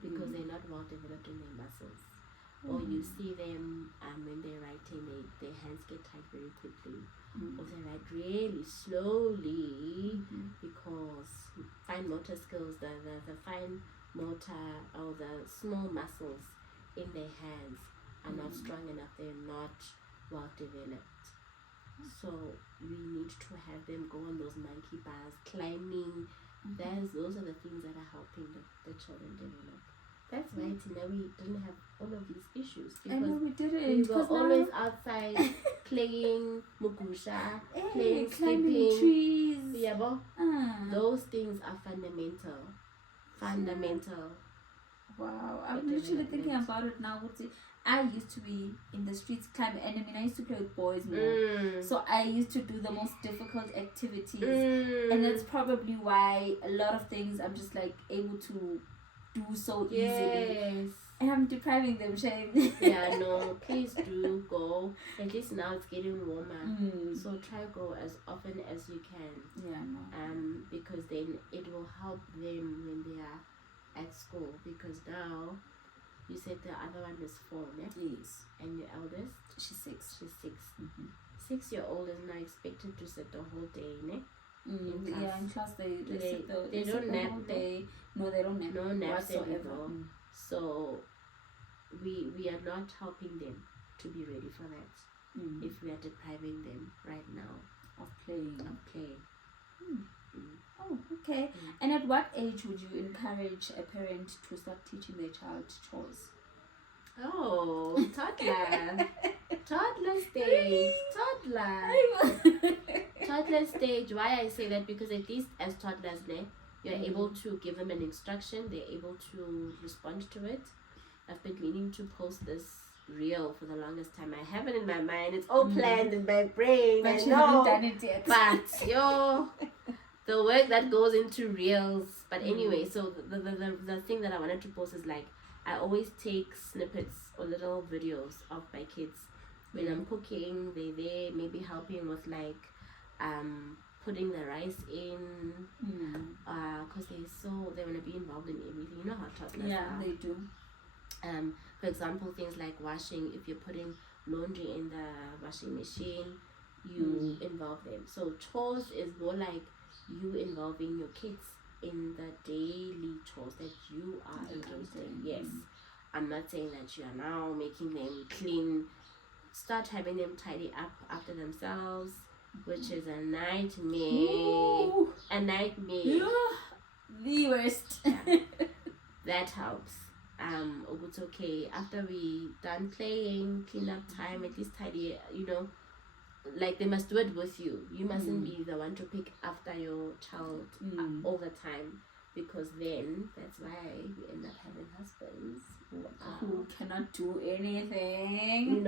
Because they're not well developed in their muscles. Or you see them when they're writing, their hands get tight very quickly, or they write really slowly because fine motor skills, the fine motor or the small muscles in their hands are not strong enough. They're not well developed. So we need to have them go on those monkey bars, climbing. Those are the things that are helping the children develop. That's why, Tina, we didn't have all of these issues, because we didn't. We were always outside playing mugusha, playing climbing trees. Yeah, but those things are fundamental. Wow, I'm literally thinking about it now. I used to be in the streets climbing, and I used to play with boys more. So I used to do the most difficult activities, and that's probably why a lot of things I'm just like able to do so easily. Yes. And I'm depriving them, shame. Yeah, no, please do go. At least now it's getting warmer. So try go as often as you can. Yeah, no. Because then it will help them when they are at school. Because now, you said the other one is 4, né? Yes. And your eldest? She's 6. She's 6. 6-year-old is now expected to sit the whole day, né? In class they don't nap the day. No, they don't nap. No naps whatsoever. anymore. So we are not helping them to be ready for that if we are depriving them right now of playing. Oh, okay. And at what age would you encourage a parent to start teaching their child chores? Oh, toddler stage. Toddler stage. Why I say that? Because at least as toddlers, you're able to give them an instruction. They're able to respond to it. I've been meaning to post this reel for the longest time. I have it in my mind. It's all planned in my brain. But you haven't done it yet. But the work that goes into reels. But anyway, so the thing that I wanted to post is like, I always take snippets or little videos of my kids when I'm cooking. They're there, maybe helping with like putting the rice in, because they want to be involved in everything. You know how toddlers are. Yeah, they do. For example, things like washing. If you're putting laundry in the washing machine, you involve them. So chores is more like you involving your kids in the daily chores that you are engaged in. Yes. I'm not saying that you are now making them clean. Start having them tidy up after themselves, which is a nightmare. Ooh. A nightmare. Yeah. The worst. Yeah. That helps. It's okay. After we done playing, clean up time, at least tidy, like they must do it with you. You mustn't be the one to pick after your child all the time, because then that's why we end up having husbands who cannot do anything.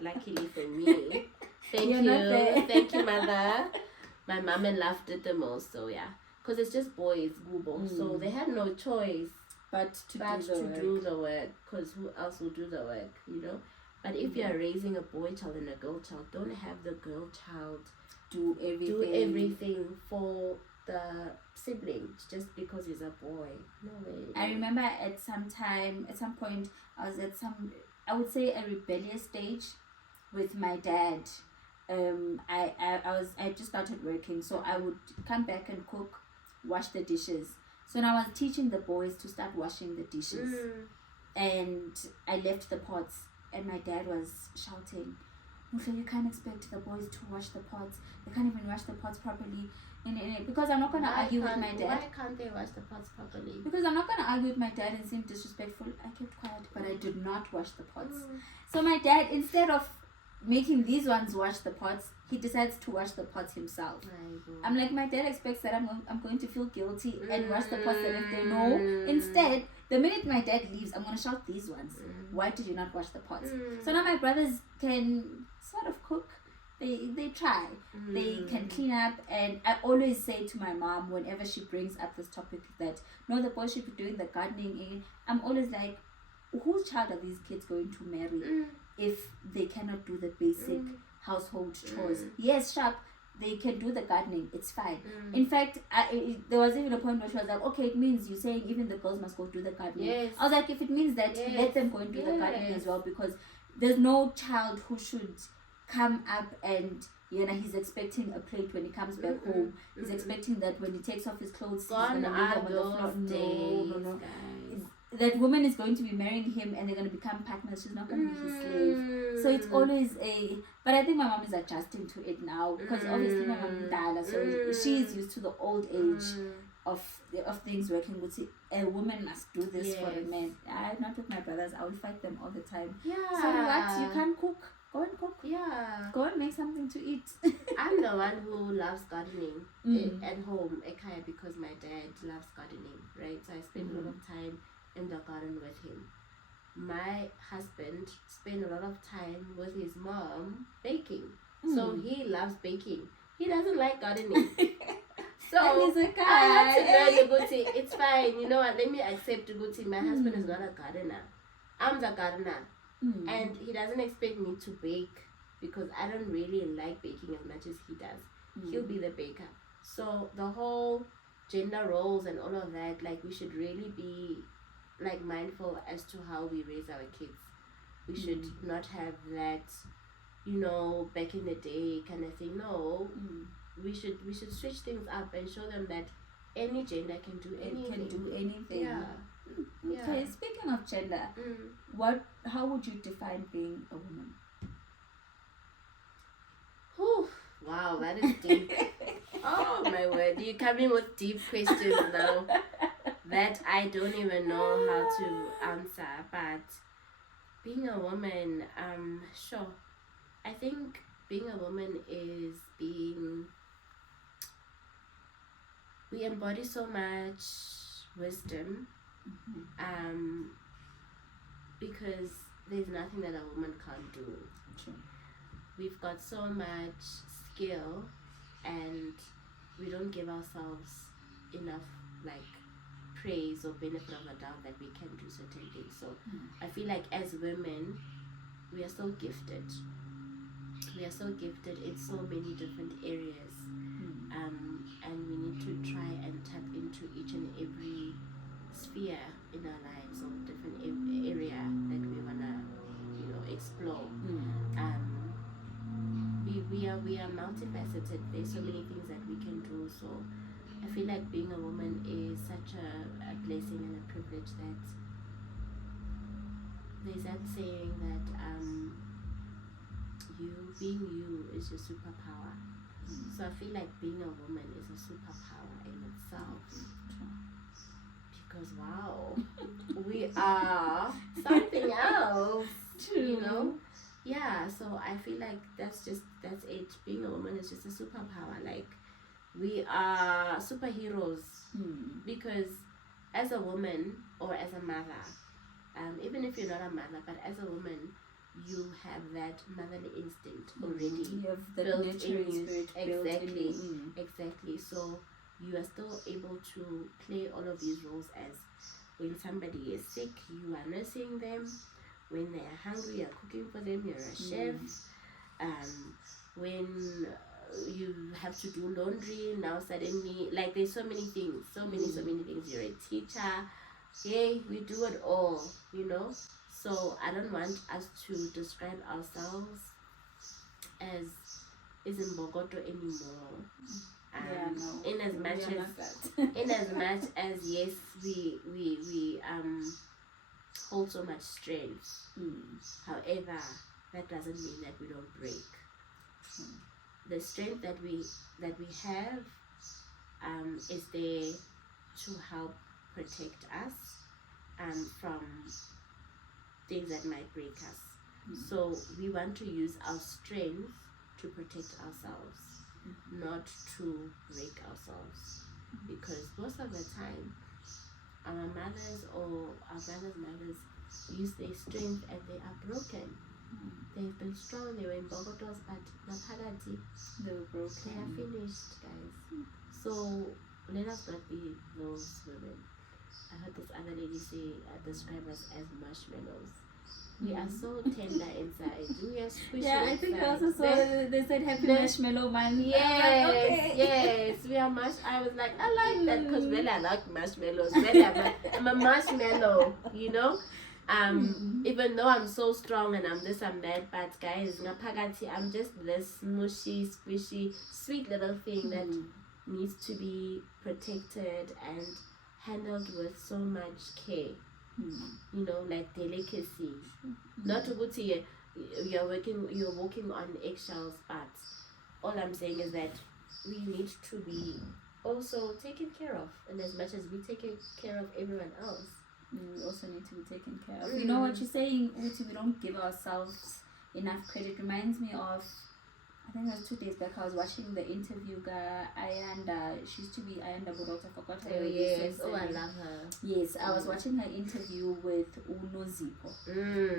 Luckily for me. Thank you, mother. My mom loved it the most, so yeah, because it's just boys, Google, so they had no choice but to do the work, because who else will do the work, But if you are raising a boy child and a girl child, don't have the girl child do everything for the siblings just because he's a boy. No way. I remember at some point, I was at I would say a rebellious stage with my dad. I just started working, so I would come back and cook, wash the dishes. So now I was teaching the boys to start washing the dishes, and I left the pots, and my dad was shouting, "You can't expect the boys to wash the pots. They can't even wash the pots properly." Because I'm not going to argue with my dad. Why can't they wash the pots properly? Because I'm not going to argue with my dad and seem disrespectful. I kept quiet, but I did not wash the pots. So my dad, instead of making these ones wash the pots, he decides to wash the pots himself. I'm like, my dad expects that I'm going to feel guilty and wash the pots, and if they know. Instead, the minute my dad leaves, I'm going to shout these ones. Why did you not wash the pots? So now my brothers can sort of cook. They try. They can clean up, and I always say to my mom whenever she brings up this topic that no, the boys should be doing the gardening. I'm always like, whose child are these kids going to marry if they cannot do the basic household chores? Yes, sharp. They can do the gardening. It's fine. In fact, there was even a point where she was like, okay, it means you're saying even the girls must go do the gardening. Yes. I was like, if it means that, let them go and do the gardening as well, because there's no child who should come up and he's expecting a plate when he comes back home. He's expecting that when he takes off his clothes, he's going to leave him on the floor. No. That woman is going to be marrying him, and they're going to become partners. She's not going to be his slave. So it's always but I think my mom is adjusting to it now, because obviously my mom is Dala, so she's used to the old age of things working with. A woman must do this for a man. Not with my brothers. I will fight them all the time. Yeah. So what? You can't cook. Go and cook. Yeah. Go and make something to eat. I'm the one who loves gardening at home, Ekaya, because my dad loves gardening, right? So I spend a lot of time in the garden with him. My husband spent a lot of time with his mom baking. So he loves baking. He doesn't like gardening. So I had to learn Uguti. It's fine. You know what? Let me accept Uguti. My husband is not a gardener. I'm the gardener. And he doesn't expect me to bake, because I don't really like baking as much as he does. He'll be the baker. So the whole gender roles and all of that, like, we should really be like mindful as to how we raise our kids. We should not have that, back in the day kind of thing. No, we should switch things up and show them that any gender can do anything. Yeah. Okay, speaking of gender, how would you define being a woman? Whew, wow, that is deep. Oh my word, you're coming with deep questions now that I don't even know how to answer. But being a woman, sure, I think being a woman is we embody so much wisdom, because there's nothing that a woman can't do. True. We've got so much skill, and we don't give ourselves enough praise or benefit of a doubt that we can do certain things. So I feel like as women, we are so gifted. We are so gifted in so many different areas, and we need to try and tap into each and every sphere in our lives, or different area that we wanna, explore. We are multifaceted. There's so many things that we can do. So I feel like being a woman is such a blessing and a privilege that there's that saying that you being you is your superpower. So I feel like being a woman is a superpower in itself. Because wow, we are something else. True. You know? Yeah, so I feel like that's it. Being a woman is just a superpower. Like we are superheroes. Because as a woman or as a mother, even if you're not a mother, but as a woman, you have that motherly instinct already. You have that built in you. Exactly. Exactly. So you are still able to play all of these roles as when somebody is sick, you are nursing them. When they are hungry, you're cooking for them, you're a chef. When you have to do laundry, now suddenly, like there's so many things, so many things. You're a teacher. Yay, we do it all, you know? So I don't want us to describe ourselves as isn't Bogoto anymore. In as much as yes, we hold so much strength. However, that doesn't mean that we don't break. The strength that we have is there to help protect us from things that might break us. So we want to use our strength to protect ourselves, not to break ourselves. Because most of the time, our mothers or our brothers' mothers use their strength and they are broken. They've been strong, they were in Bogotos, but Napagati, they were broken. They are finished, guys. So let us not be those women. I heard this other lady say, describe us as marshmallows. We are so tender inside. We are squishy. Yeah, I think I also saw they said happy marshmallow man. Yes, okay. Yes, we are I was like, I like that because really I like marshmallows. Really, I'm a marshmallow, you know. Even though I'm so strong and I'm this and that, but guys, I'm just this mushy, squishy, sweet little thing that needs to be protected and handled with so much care. You know, like delicacy. Not to go to you're walking on eggshells, but all I'm saying is that we need to be also taken care of, and as much as we take care of everyone else, we also need to be taken care of. You know what you're saying, Uti, we don't give ourselves enough credit. Reminds me of, I think it was 2 days back, I was watching the interview Ayanda. She used to be Ayanda Burot, I forgot her name. Yes, I love her. Yes, I was watching her interview with Uno Zipo.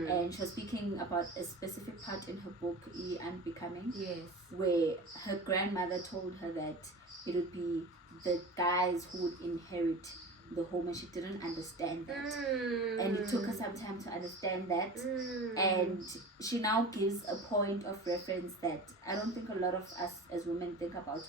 And she was speaking about a specific part in her book, Unbecoming. Yes. Where her grandmother told her that it would be the guys who would inherit the home, and she didn't understand that. And it took her some time to understand that. And she now gives a point of reference that I don't think a lot of us as women think about.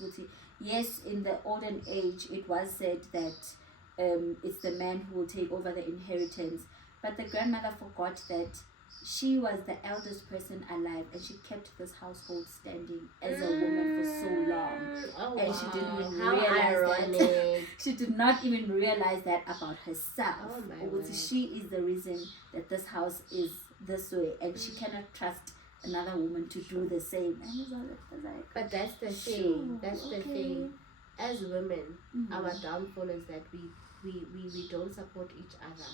Yes, in the olden age it was said that it's the man who will take over the inheritance, but the grandmother forgot that she was the eldest person alive and she kept this household standing as a woman for so long. And she didn't even realize that. She did not even realize that about herself. She is the reason that this house is this way, and she cannot trust another woman to do the same. And but that's the thing. That's the thing. As women, our downfall is that we don't support each other.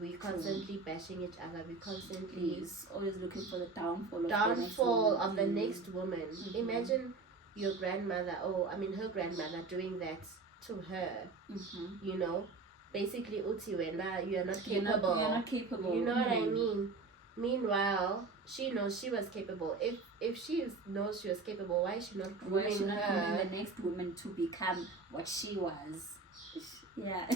We constantly bashing each other. We constantly always looking for the downfall of the next woman. Imagine your grandmother, her grandmother doing that to her. You know, basically, Uti Wena, you're not capable. You're not capable. You know what I mean? Meanwhile, she knows she was capable. If she knows she was capable, why is she not grooming the next woman to become what she was? Yeah.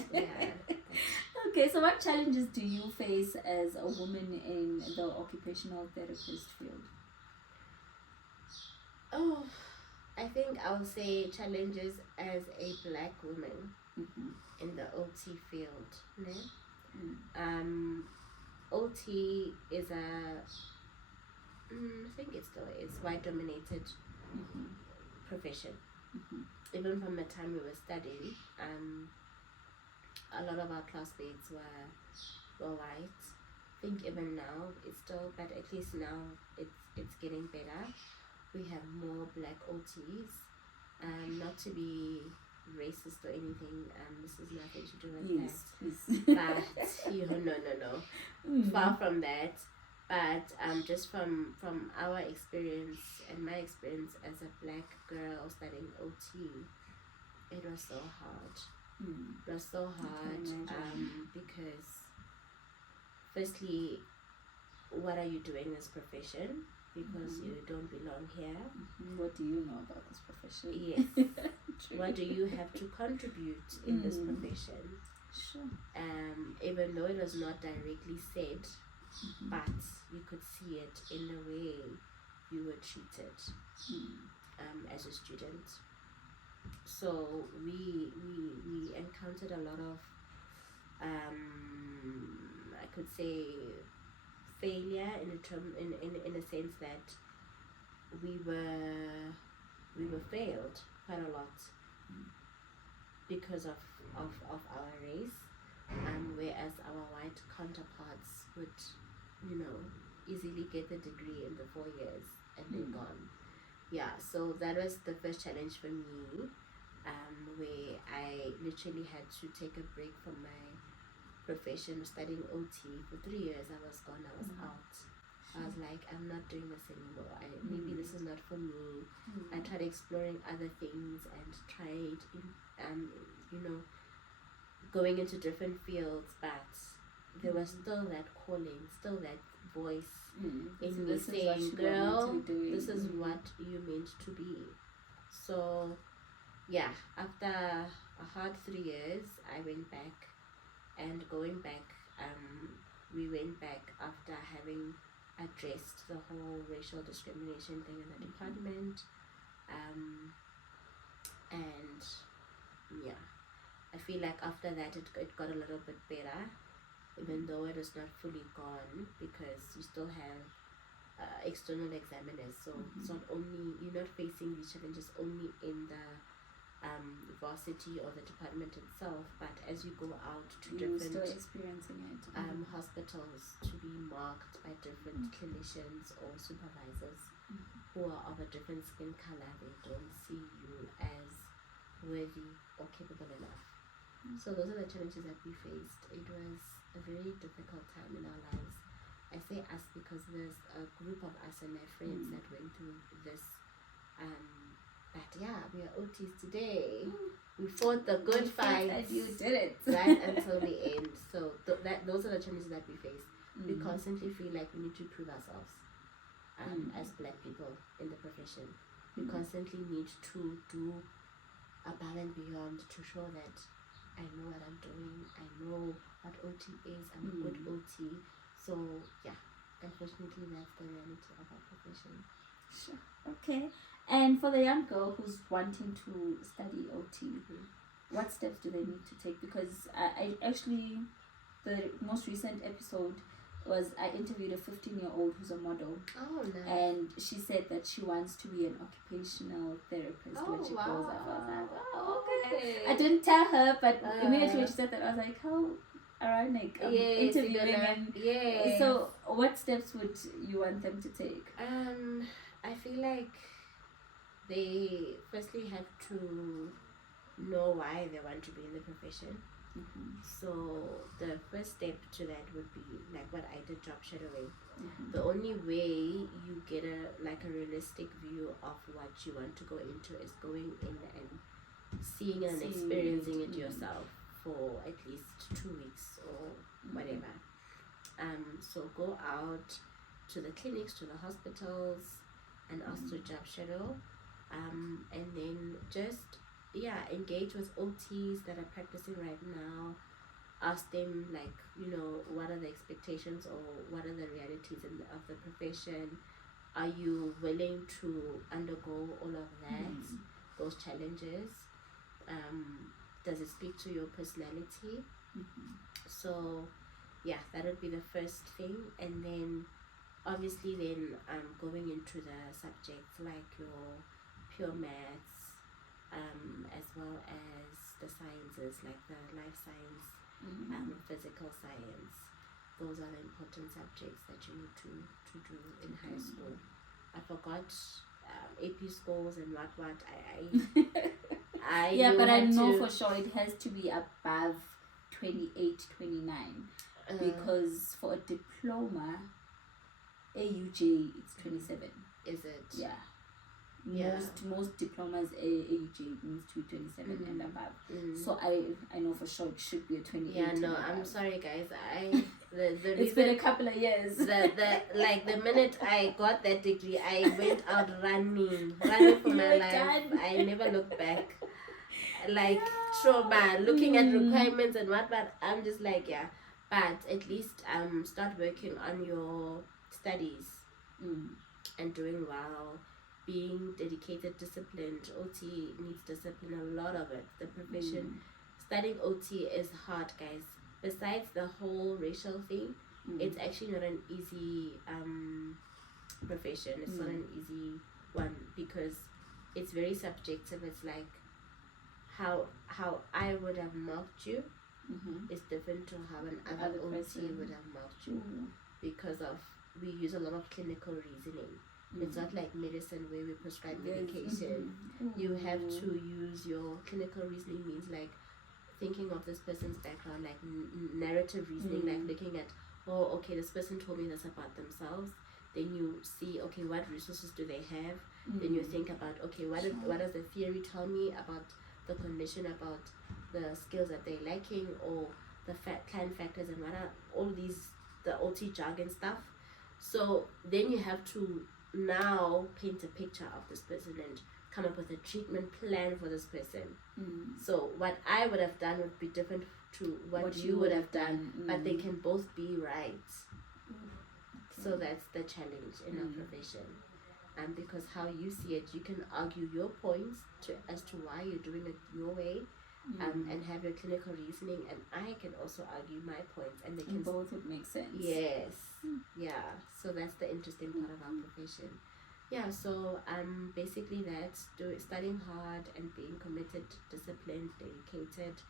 Okay, so what challenges do you face as a woman in the occupational therapist field? I think I'll say challenges as a black woman in the OT field. OT is I think it still is white dominated profession. even from the time we were studying, a lot of our classmates were white. I think even now it's still, but at least now it's getting better. We have more black OTs. Not to be racist or anything. This is nothing to do with that. But no. Far from that. But just from our experience and my experience as a black girl studying OT, it was so hard. It was so hard because firstly, what are you doing in this profession? Because you don't belong here. What do you know about this profession? Yes. What do you have to contribute in this profession? Sure. Even though it was not directly said, but you could see it in the way you were treated as a student. So we encountered a lot of I could say failure in a sense that we were failed quite a lot because of our race, whereas our white counterparts would easily get the degree in the 4 years and then gone. So that was the first challenge for me, where I literally had to take a break from my profession, studying OT for 3 years. I was gone, I was out. I was like, I'm not doing this anymore. Maybe this is not for me. I tried exploring other things and tried going into different fields, but there was still that calling, still that voice in me saying, girl, this is what you meant to be. So after a hard 3 years, I went back. And going back, we went back after having addressed the whole racial discrimination thing in the department. I feel like after that it got a little bit better, even though it was not fully gone, because you still have external examiners. So it's not only, you're not facing these challenges only in the varsity or the department itself, but as you go out to different still experiencing it. Hospitals, to be marked by different clinicians or supervisors who are of a different skin color, they don't see you as worthy or capable enough. So those are the challenges that we faced. It was a very difficult time in our lives. I say us because there's a group of us and my friends that went through this. But we are OTs today. We fought the good fight. And you did it. Right until the end. So those are the challenges that we face. We constantly feel like we need to prove ourselves as black people in the profession. We constantly need to do above and beyond to show that I know what I'm doing. I know what OT is. I'm a good OT. So unfortunately that's the reality of our profession. Sure. Okay. And for the young girl who's wanting to study OT, what steps do they need to take? Because I actually, the most recent episode was I interviewed a 15-year-old who's a model. Oh, nice. And she said that she wants to be an occupational therapist when she grows up. I was like, oh, okay. I didn't tell her, but immediately when she said that, I was like, how ironic. Interviewing. So what steps would you want them to take? I feel like they firstly have to know why they want to be in the profession. So the first step to that would be like what I did, job shadowing. The only way you get a realistic view of what you want to go into is going in and seeing and experiencing it yourself for at least 2 weeks or whatever. So go out to the clinics, to the hospitals, and ask to job shadow, and then just engage with OTs that are practicing right now. Ask them what are the expectations or what are the realities of the profession. Are you willing to undergo all of that, those challenges? Does it speak to your personality? So that would be the first thing. And then obviously going into the subjects like your pure maths, as well as the sciences like the life science, physical science. Those are the important subjects that you need to do in high school. I forgot AP scores and what. I yeah, but I know for sure it has to be above 28, 29. Because for a diploma, AUJ, it's 27. Is it? Yeah. Most diplomas AUJ means to 27 and above. So I know for sure it should be a 28. Yeah, no, I'm sorry guys. The it's been a couple of years. The minute I got that degree, I went out running for my life. Done. I never looked back. Trauma, looking at requirements and but I'm just like, yeah. But at least start working on your studies and doing well. Being dedicated, disciplined. OT needs discipline, a lot of it. The profession, studying OT is hard, guys. Besides the whole racial thing, it's actually not an easy profession. It's not an easy one because it's very subjective. It's like how I would have marked you is different to how another OT would have marked you because of we use a lot of clinical reasoning. It's not like medicine where we prescribe medication. You have to use your clinical reasoning means like thinking of this person's background, like narrative reasoning, like looking at, oh, okay, this person told me this about themselves. Then you see, okay, what resources do they have? Then you think about, okay, what does the theory tell me about the condition, about the skills that they're lacking, or the client factors, and what are all these, the OT jargon stuff. So then you have to now paint a picture of this person and come up with a treatment plan for this person. So what I would have done would be different to what you would have done, but they can both be right. So that's the challenge in our profession. Because how you see it, you can argue your points as to why you're doing it your way, and have your clinical reasoning, and I can also argue my points, and they can both would make sense. Yes. Yeah. So that's the interesting part of our profession. Yeah. So basically that's studying hard and being committed, disciplined, dedicated,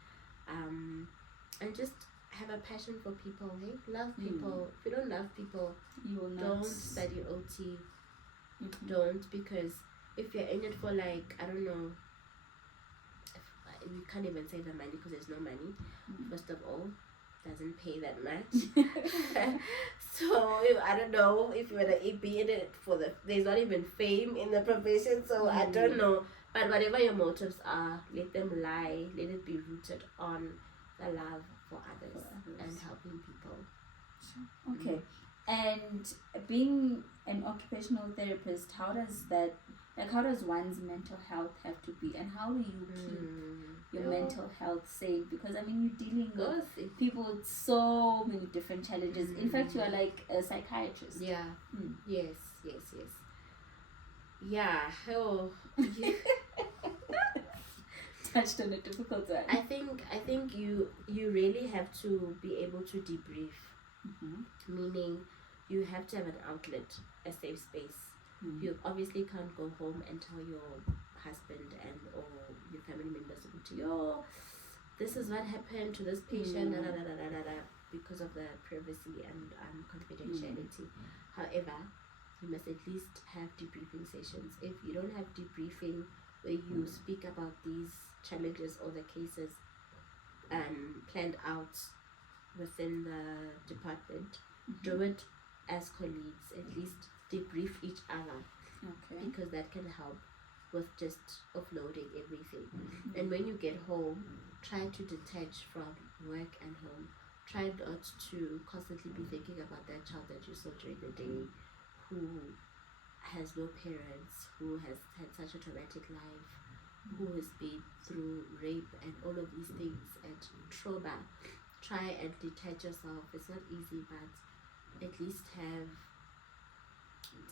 and just have a passion for people. Hey, love people. If you don't love people, you will not. Don't study OT. Don't, because if you're in it for like, I don't know, we can't even say the money because there's no money. First of all, doesn't pay that much. So I don't know if you want to be in it for there's not even fame in the profession. So I don't know. But whatever your motives are, let them lie. Let it be rooted on the love for others and helping people. Okay. And being an occupational therapist, how does one's mental health have to be, and how do you keep your mental health safe? Because I mean, you're dealing with people with so many different challenges. In fact, you are like a psychiatrist. Yeah. Yes. Yeah. Oh. Touched on a difficult one. I think you really have to be able to debrief. Meaning, you have to have an outlet, a safe space. You obviously can't go home and tell your husband or your family members to you, this is what happened to this patient, because of the privacy and confidentiality. However, you must at least have debriefing sessions. If you don't have debriefing where you speak about these challenges or the cases planned out within the department, do it as colleagues. At least debrief each other, because that can help with just offloading everything. And when you get home, try to detach from work and home. Try not to constantly be thinking about that child that you saw during the day, who has no parents, who has had such a traumatic life, who has been through rape and all of these things and trauma. Try and detach yourself. It's not easy, but at least have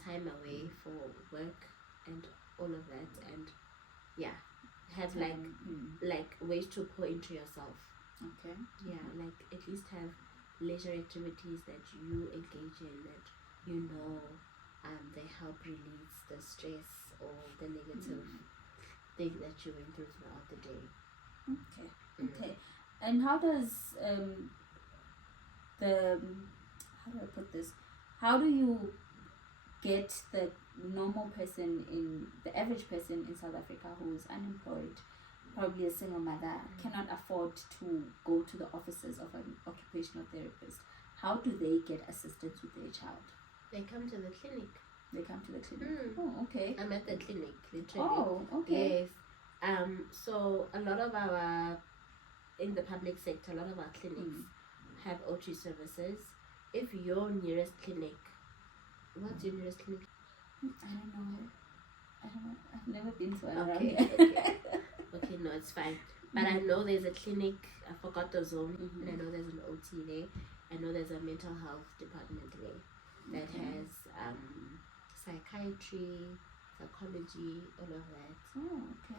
time away for work and all of that, and have like ways to pour into yourself. Like at least have leisure activities that you engage in, that you know they help release the stress or the negative thing that you went through throughout the day. Okay. And how does how do I put this? How do you get the normal person the average person in South Africa who is unemployed, probably a single mother, cannot afford to go to the offices of an occupational therapist? How do they get assistance with their child? They come to the clinic. Oh, okay. I'm at the clinic, literally. Oh, okay. Yes. So a lot of our, in the public sector, a lot of our clinics have OT services. If your nearest clinic, what's your nearest clinic? I don't know. I've never been to one. Okay. Okay, no, it's fine. But I know there's a clinic, I forgot the zone, and I know there's an OT there. I know there's a mental health department there that has psychiatry, psychology, all of that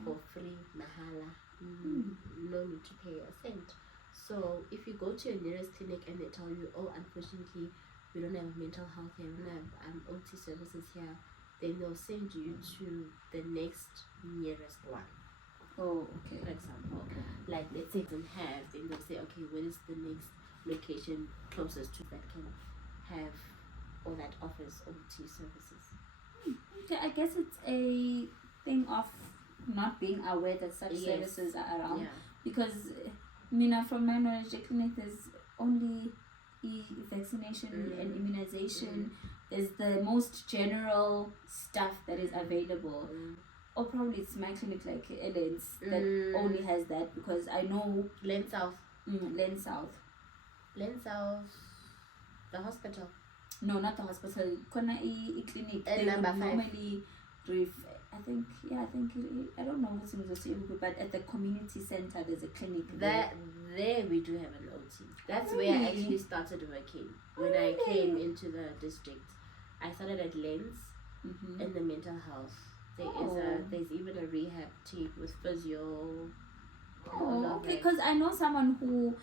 for free, mahala. No need to pay a cent. So if you go to your nearest clinic and they tell you, oh, unfortunately, we don't have mental health here, we don't have OT services here, then they'll send you to the next nearest one. Oh, okay. For example, like let's say it doesn't have, then they'll say, okay, what is the next location closest to that can have or that offers OT services? Okay, I guess it's a thing of not being aware that such services are around. Because, from my knowledge, the clinic there's only vaccination and immunization. There's the most general stuff that is available. Or probably it's my clinic like Ellen's that only has that, because I know Lens South. Lens South. The hospital. No, not the hospital. Kona I clinic. They would normally I don't know what's in the but at the community center there's a clinic there we do have an OT. That's where I actually started working. When I came into the district, I started at Lens in the mental health. There's even a rehab team with physio. Oh, okay. Because I know someone who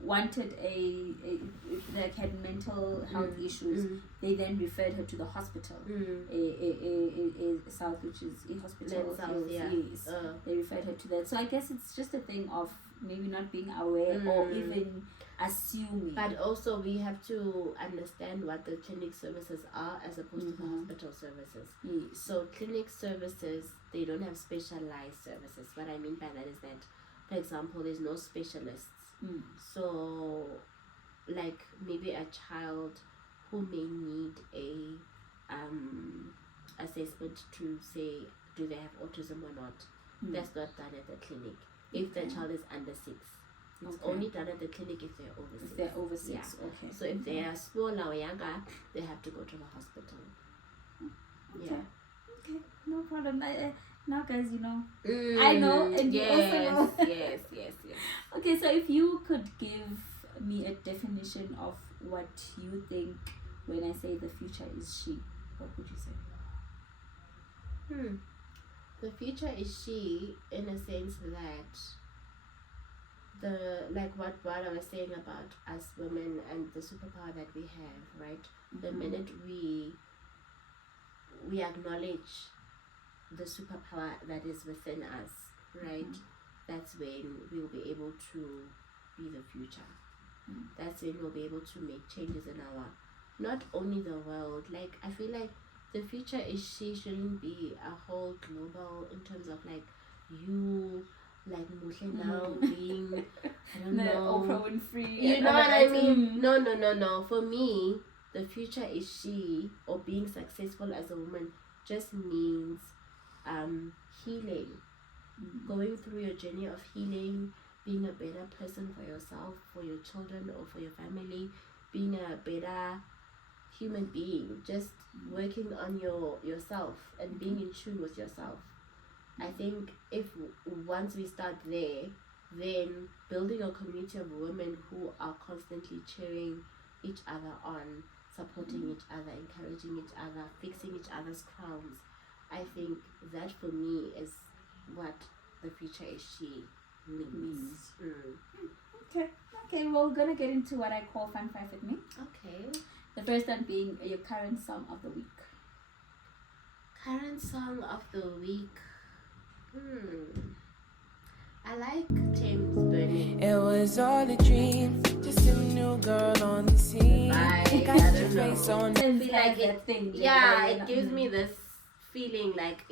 wanted like had mental health issues. They then referred her to the hospital. South, which is a hospital. They referred her to that. So I guess it's just a thing of maybe not being aware or even assuming. But also we have to understand what the clinic services are as opposed to the hospital services. So clinic services, they don't have specialized services. What I mean by that is that, for example, there's no specialists. So like maybe a child who may need a assessment to say do they have autism or not, that's not done at the clinic. If the child is under 6, it's only done at the clinic if they're over 6. If they're over 6, okay. So if they are smaller or younger, they have to go to the hospital. Okay, no problem. Now guys, I know, and you also know. Yes. Okay, so if you could give me a definition of what you think when I say the future is she, what would you say? The future is she, in a sense that what I was saying about us women and the superpower that we have, right? The minute we acknowledge the superpower that is within us, right? That's when we'll be able to be the future. That's when we'll be able to make changes in our, not only the world. Like I feel like the future is she shouldn't be a whole global in terms of like you, like now being, I don't know, Oprah Winfrey. You know what I mean? No. For me, the future is she, or being successful as a woman just means healing, going through your journey of healing, being a better person for yourself, for your children, or for your family, being a better human being, just working on yourself and being in tune with yourself. I think if once we start there, then building a community of women who are constantly cheering each other on, supporting each other, encouraging each other, fixing each other's crowns, I think that for me is what the future is she means. Okay, well, we're gonna get into what I call Fun 5 with me. Okay. The first one being your current song of the week. Current song of the week. like Thames burning. It was all a dream, just a new girl on the scene. I don't know. I feel like it gives me this feeling like,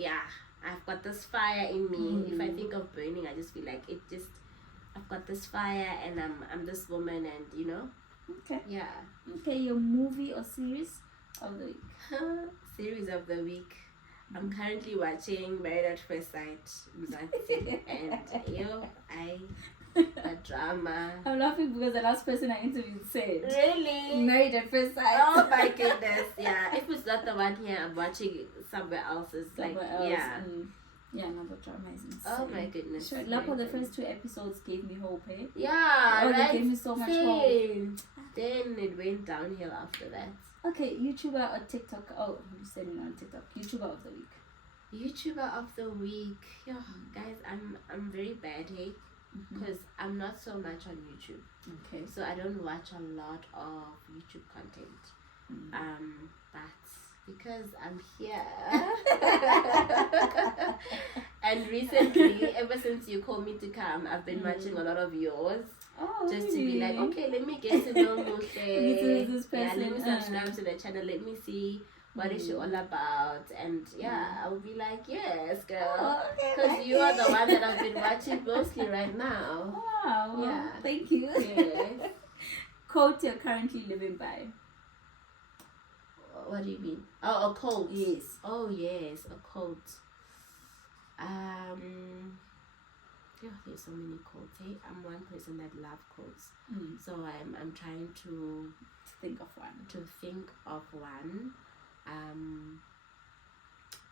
I've got this fire in me. If I think of burning, I just feel like I've got this fire and I'm this woman, and you know. Okay. Yeah. Okay, your movie or series of the week? Series of the week. I'm currently watching Married at First Sight, and a drama. I'm laughing because the last person I interviewed said, Really? Married at First Sight. Oh my goodness, yeah. If it's not the one here, I'm watching it somewhere else. It's Somewhere else. Yeah, no, the drama is insane. Oh my goodness. Sure, Lapo, the first 2 episodes gave me hope, eh? Yeah, oh, right? They gave me so much hope. Then it went downhill after that. Okay, YouTuber or TikTok? Oh, you said it on TikTok. YouTuber of the week. YouTuber of the week. Yeah, guys, I'm very bad, hey? Because I'm not so much on YouTube. Okay. So I don't watch a lot of YouTube content. But because I'm here and recently, ever since you called me to come, I've been watching a lot of yours. Oh, just really? To be like, okay, let me get to know Moshe. this person. Let me subscribe to the channel. Let me see what is she all about. And I will be like, yes, girl. Because you are the one that I've been watching mostly right now. Wow. Yeah. Thank you. Yes. Quote you're currently living by. What do you mean? Oh, a quote. Yes. Oh, yes, a quote. There's so many quotes. Hey, I'm one person that loves quotes. So I'm trying to think of one.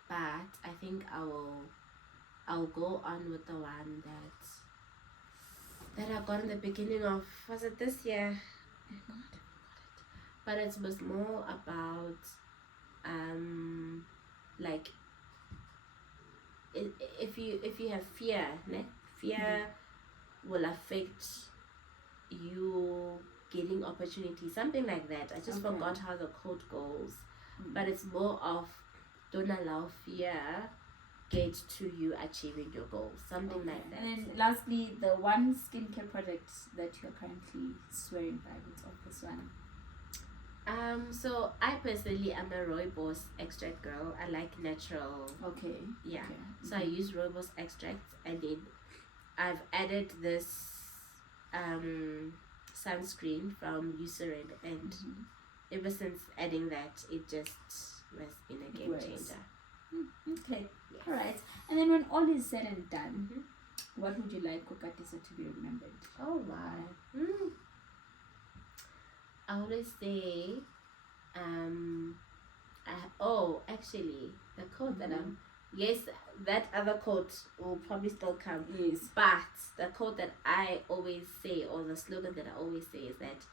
But I think I'll go on with the one that I got in the beginning of, was it this year? Oh God, I forgot it. But it was more about like if you have fear, né? Fear will affect you getting opportunities, something like that. I just forgot how the quote goes, but it's more of don't allow fear get to you achieving your goals, something like that. And then lastly, the one skincare product that you're currently swearing by, what's of this one? So I personally am a rooibos extract girl. I like natural. Okay. Yeah. Okay. So I use rooibos extracts, and then I've added this sunscreen from Eucerin, and ever since adding that, it just has been a game changer. Okay. Yes. All right. And then when all is said and done, what would you like Katiso to be remembered? Oh wow. I always say, actually, the quote that that other quote will probably still come. Yes. But the quote that I always say, or the slogan that I always say, is that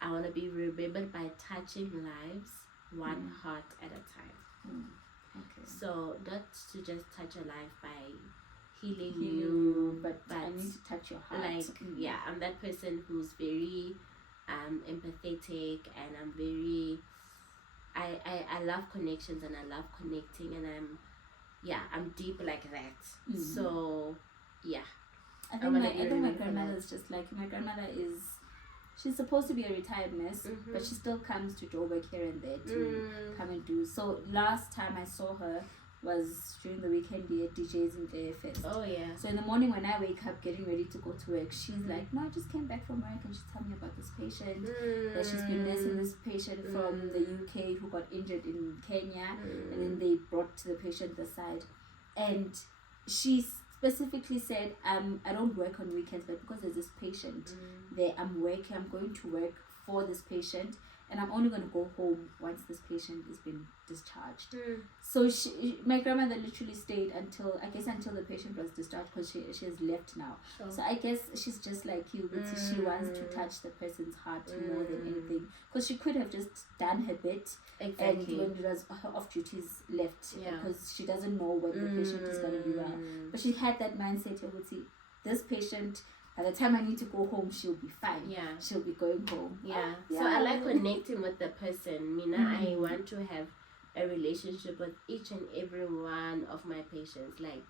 I want to be remembered by touching lives one heart at a time. Okay. So not to just touch a life by healing you, but I need to touch your heart. Like, I'm that person who's very empathetic, and I'm very I love connections, and I love connecting, and I'm deep like that. So I think my grandmother is just like, my grandmother is, she's supposed to be a retired nurse, but she still comes to Joburg here and there to come and do. So last time I saw her was during the weekend we had DJs in the Fest. Oh yeah. So in the morning when I wake up getting ready to go to work, she's like, no, I just came back from work, and she told me about this patient that she's been nursing this patient from the UK who got injured in Kenya, and then they brought the patient the side, and she specifically said, I don't work on weekends, but because there's this patient there, I'm going to work for this patient, and I'm only going to go home once this patient has been discharged. So my grandmother literally stayed until the patient was discharged, because she has left now. Sure. So I guess she's just like you, but she wants to touch the person's heart more than anything, because she could have just done her bit, and when it was her off duties left, because she doesn't know when the patient is going to be well. But she had that mindset, this patient, by the time I need to go home, she'll be fine. Yeah. She'll be going home. Yeah. So I like connecting with the person. I want to have a relationship with each and every one of my patients. Like,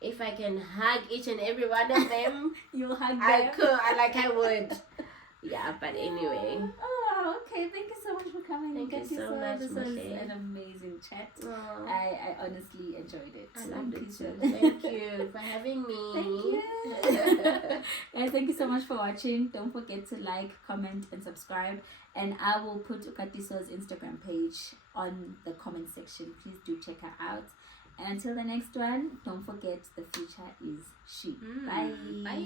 if I can hug each and every one of them, You'll hug them. I would. Yeah, but anyway. Oh, okay. Thank you so much for coming. Thank you so much, This was Moshe. an amazing chat. Oh, I honestly enjoyed it. I loved it Katiso. too. Thank you for having me. Thank you. And thank you so much for watching. Don't forget to like, comment, and subscribe. And I will put Katiso's Instagram page on the comment section. Please do check her out. And until the next one, don't forget the future is she. Bye. Bye.